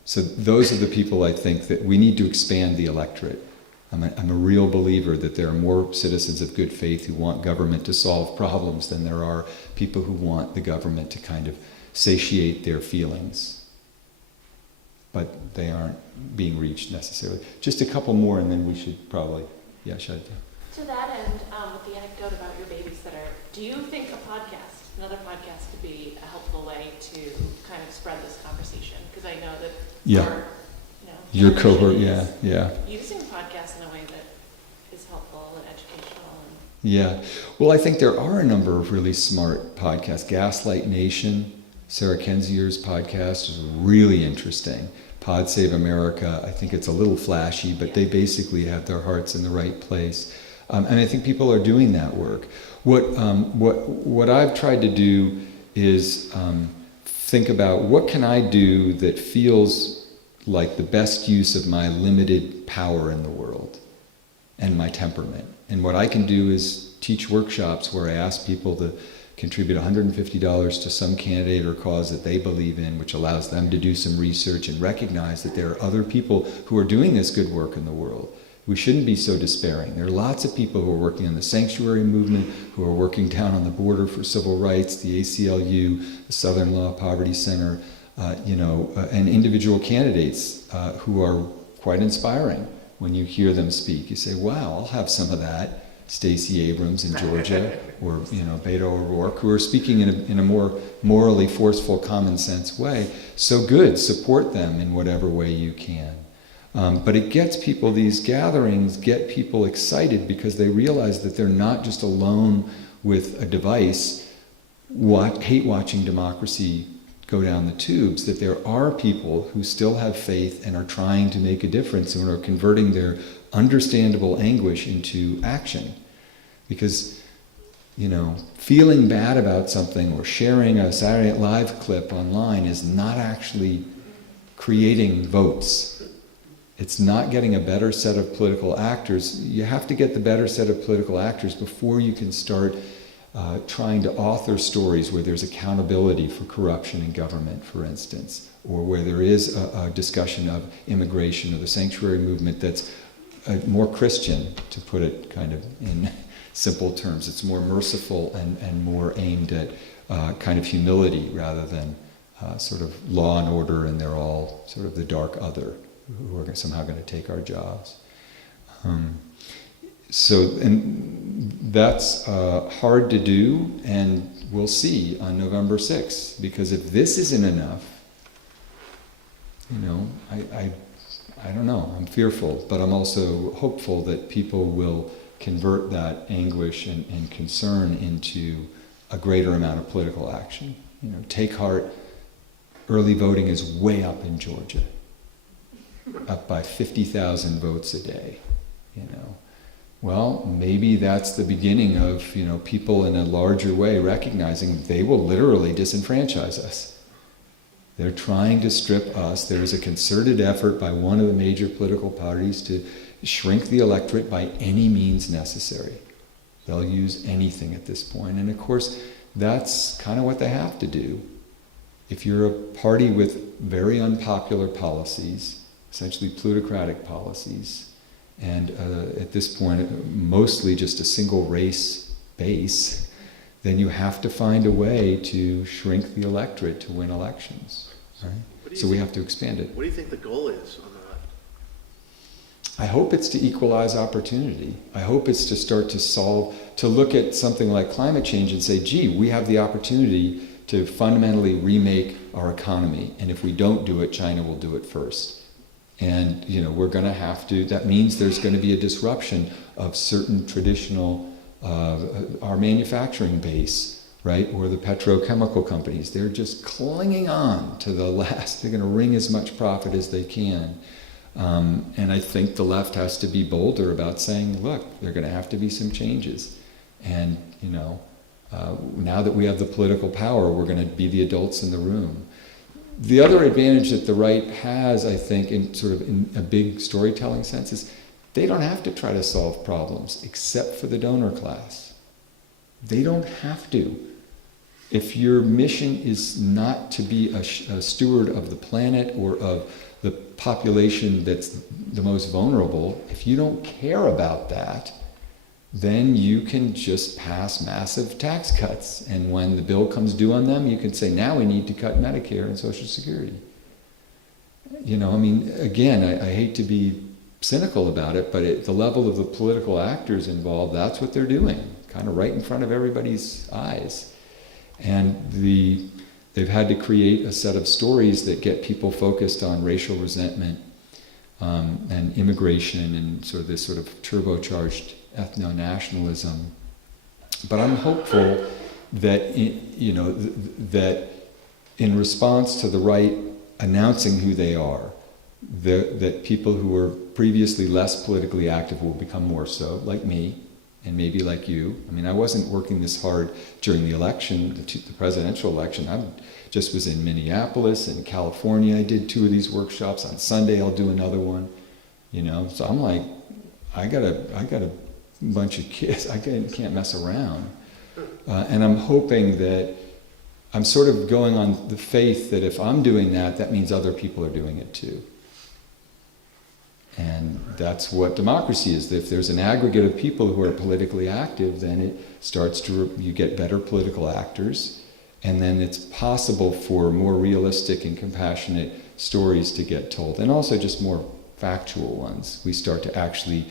So those are the people I think that we need to expand the electorate. I'm a real believer that there are more citizens of good faith who want government to solve problems than there are people who want the government to kind of satiate their feelings. But they aren't being reached necessarily. Just a couple more and then we should probably, shut it down. To that end, with the anecdote about your babysitter, do you think another podcast could be a helpful way to kind of spread this conversation? Because I know that your cohort, using podcasts in a way that is helpful and educational. Yeah. Well, I think there are a number of really smart podcasts. Gaslight Nation, Sarah Kenzier's podcast is really interesting. Pod Save America, I think it's a little flashy, but they basically have their hearts in the right place. And I think people are doing that work. What I've tried to do is think about what can I do that feels like the best use of my limited power in the world and my temperament. And what I can do is teach workshops where I ask people to contribute $150 to some candidate or cause that they believe in, which allows them to do some research and recognize that there are other people who are doing this good work in the world. We shouldn't be so despairing. There are lots of people who are working on the sanctuary movement, who are working down on the border for civil rights, the ACLU, the Southern Law Poverty Center, and individual candidates who are quite inspiring when you hear them speak. You say, wow, I'll have some of that. Stacey Abrams in Georgia, or Beto O'Rourke, who are speaking in a more morally forceful, common sense way. So good, support them in whatever way you can. But it gets people, these gatherings get people excited because they realize that they're not just alone with a device, hate watching democracy go down the tubes, that there are people who still have faith and are trying to make a difference and are converting their understandable anguish into action. Because, feeling bad about something or sharing a Saturday Night Live clip online is not actually creating votes. It's not getting a better set of political actors. You have to get the better set of political actors before you can start trying to author stories where there's accountability for corruption in government, for instance, or where there is a discussion of immigration or the sanctuary movement that's more Christian, to put it kind of in simple terms. It's more merciful and more aimed at kind of humility rather than sort of law and order, and they're all sort of the dark other who are somehow going to take our jobs. And that's hard to do, and we'll see on November 6th, because if this isn't enough, I don't know, I'm fearful, but I'm also hopeful that people will convert that anguish and concern into a greater amount of political action. Take heart, early voting is way up in Georgia, up by 50,000 votes a day, Well, maybe that's the beginning of, people in a larger way recognizing they will literally disenfranchise us. They're trying to strip us. There is a concerted effort by one of the major political parties to shrink the electorate by any means necessary. They'll use anything at this point. And of course, that's kind of what they have to do. If you're a party with very unpopular policies, essentially plutocratic policies, and at this point, mostly just a single race base, then you have to find a way to shrink the electorate to win elections. Right? So we have to expand it. What do you think the goal is on the left? I hope it's to equalize opportunity. I hope it's to start to look at something like climate change and say, gee, we have the opportunity to fundamentally remake our economy. And if we don't do it, China will do it first. And, we're going to have to, that means there's going to be a disruption of certain traditional, our manufacturing base, right? Or the petrochemical companies. They're just clinging on to the last. They're going to wring as much profit as they can. And I think the left has to be bolder about saying, look, there are going to have to be some changes. And, now that we have the political power, we're going to be the adults in the room. The other advantage that the right has, I think, in a big storytelling sense, is they don't have to try to solve problems except for the donor class. They don't have to. If your mission is not to be a steward of the planet or of the population that's the most vulnerable, if you don't care about that, then you can just pass massive tax cuts. And when the bill comes due on them, you can say, now we need to cut Medicare and Social Security. Again, I hate to be cynical about it, but at the level of the political actors involved, that's what they're doing, kind of right in front of everybody's eyes. And they've had to create a set of stories that get people focused on racial resentment and immigration and this sort of turbocharged ethno-nationalism. But I'm hopeful that that in response to the right announcing who they are, that people who were previously less politically active will become more so, like me, And maybe like you, I mean, I wasn't working this hard during the election, the presidential election. I just was in Minneapolis and California. I did 2 of these workshops. On Sunday, I'll do another one. You know, so I'm like, I got a bunch of kids. I can't mess around. And I'm hoping that I'm sort of going on the faith that if I'm doing that, that means other people are doing it too. And that's what democracy is. If there's an aggregate of people who are politically active, then it starts to, you get better political actors, and then it's possible for more realistic and compassionate stories to get told, and also just more factual ones. We start to actually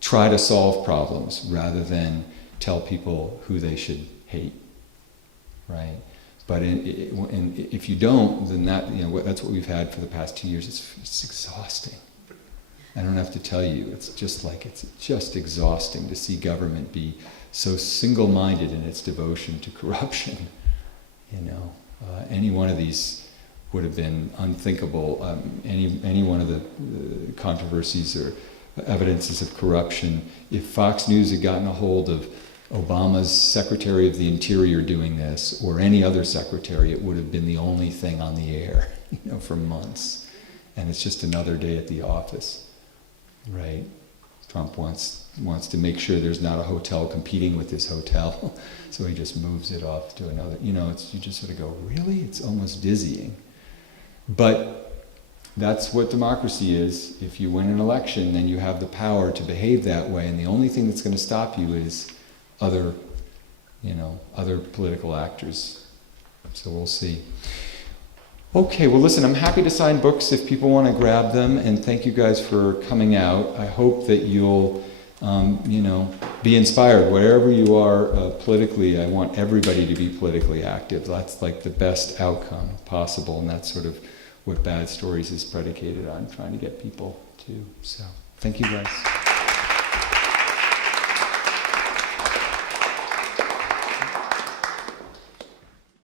try to solve problems rather than tell people who they should hate, right? But if you don't, then that's what we've had for the past 2 years. It's exhausting. I don't have to tell you, it's just exhausting to see government be so single-minded in its devotion to corruption. Any one of these would have been unthinkable. Any one of the controversies or evidences of corruption, if Fox News had gotten a hold of Obama's Secretary of the Interior doing this, or any other secretary, it would have been the only thing on the air, for months. And it's just another day at the office. Right. Trump wants to make sure there's not a hotel competing with his hotel, so he just moves it off to another. You just sort of go, really? It's almost dizzying. But that's what democracy is. If you win an election, then you have the power to behave that way, and the only thing that's going to stop you is other political actors. So we'll see. Okay, well listen, I'm happy to sign books if people want to grab them, and thank you guys for coming out. I hope that you'll, be inspired. Wherever you are politically, I want everybody to be politically active. That's like the best outcome possible, and that's sort of what Bad Stories is predicated on, trying to get people to. So, thank you guys.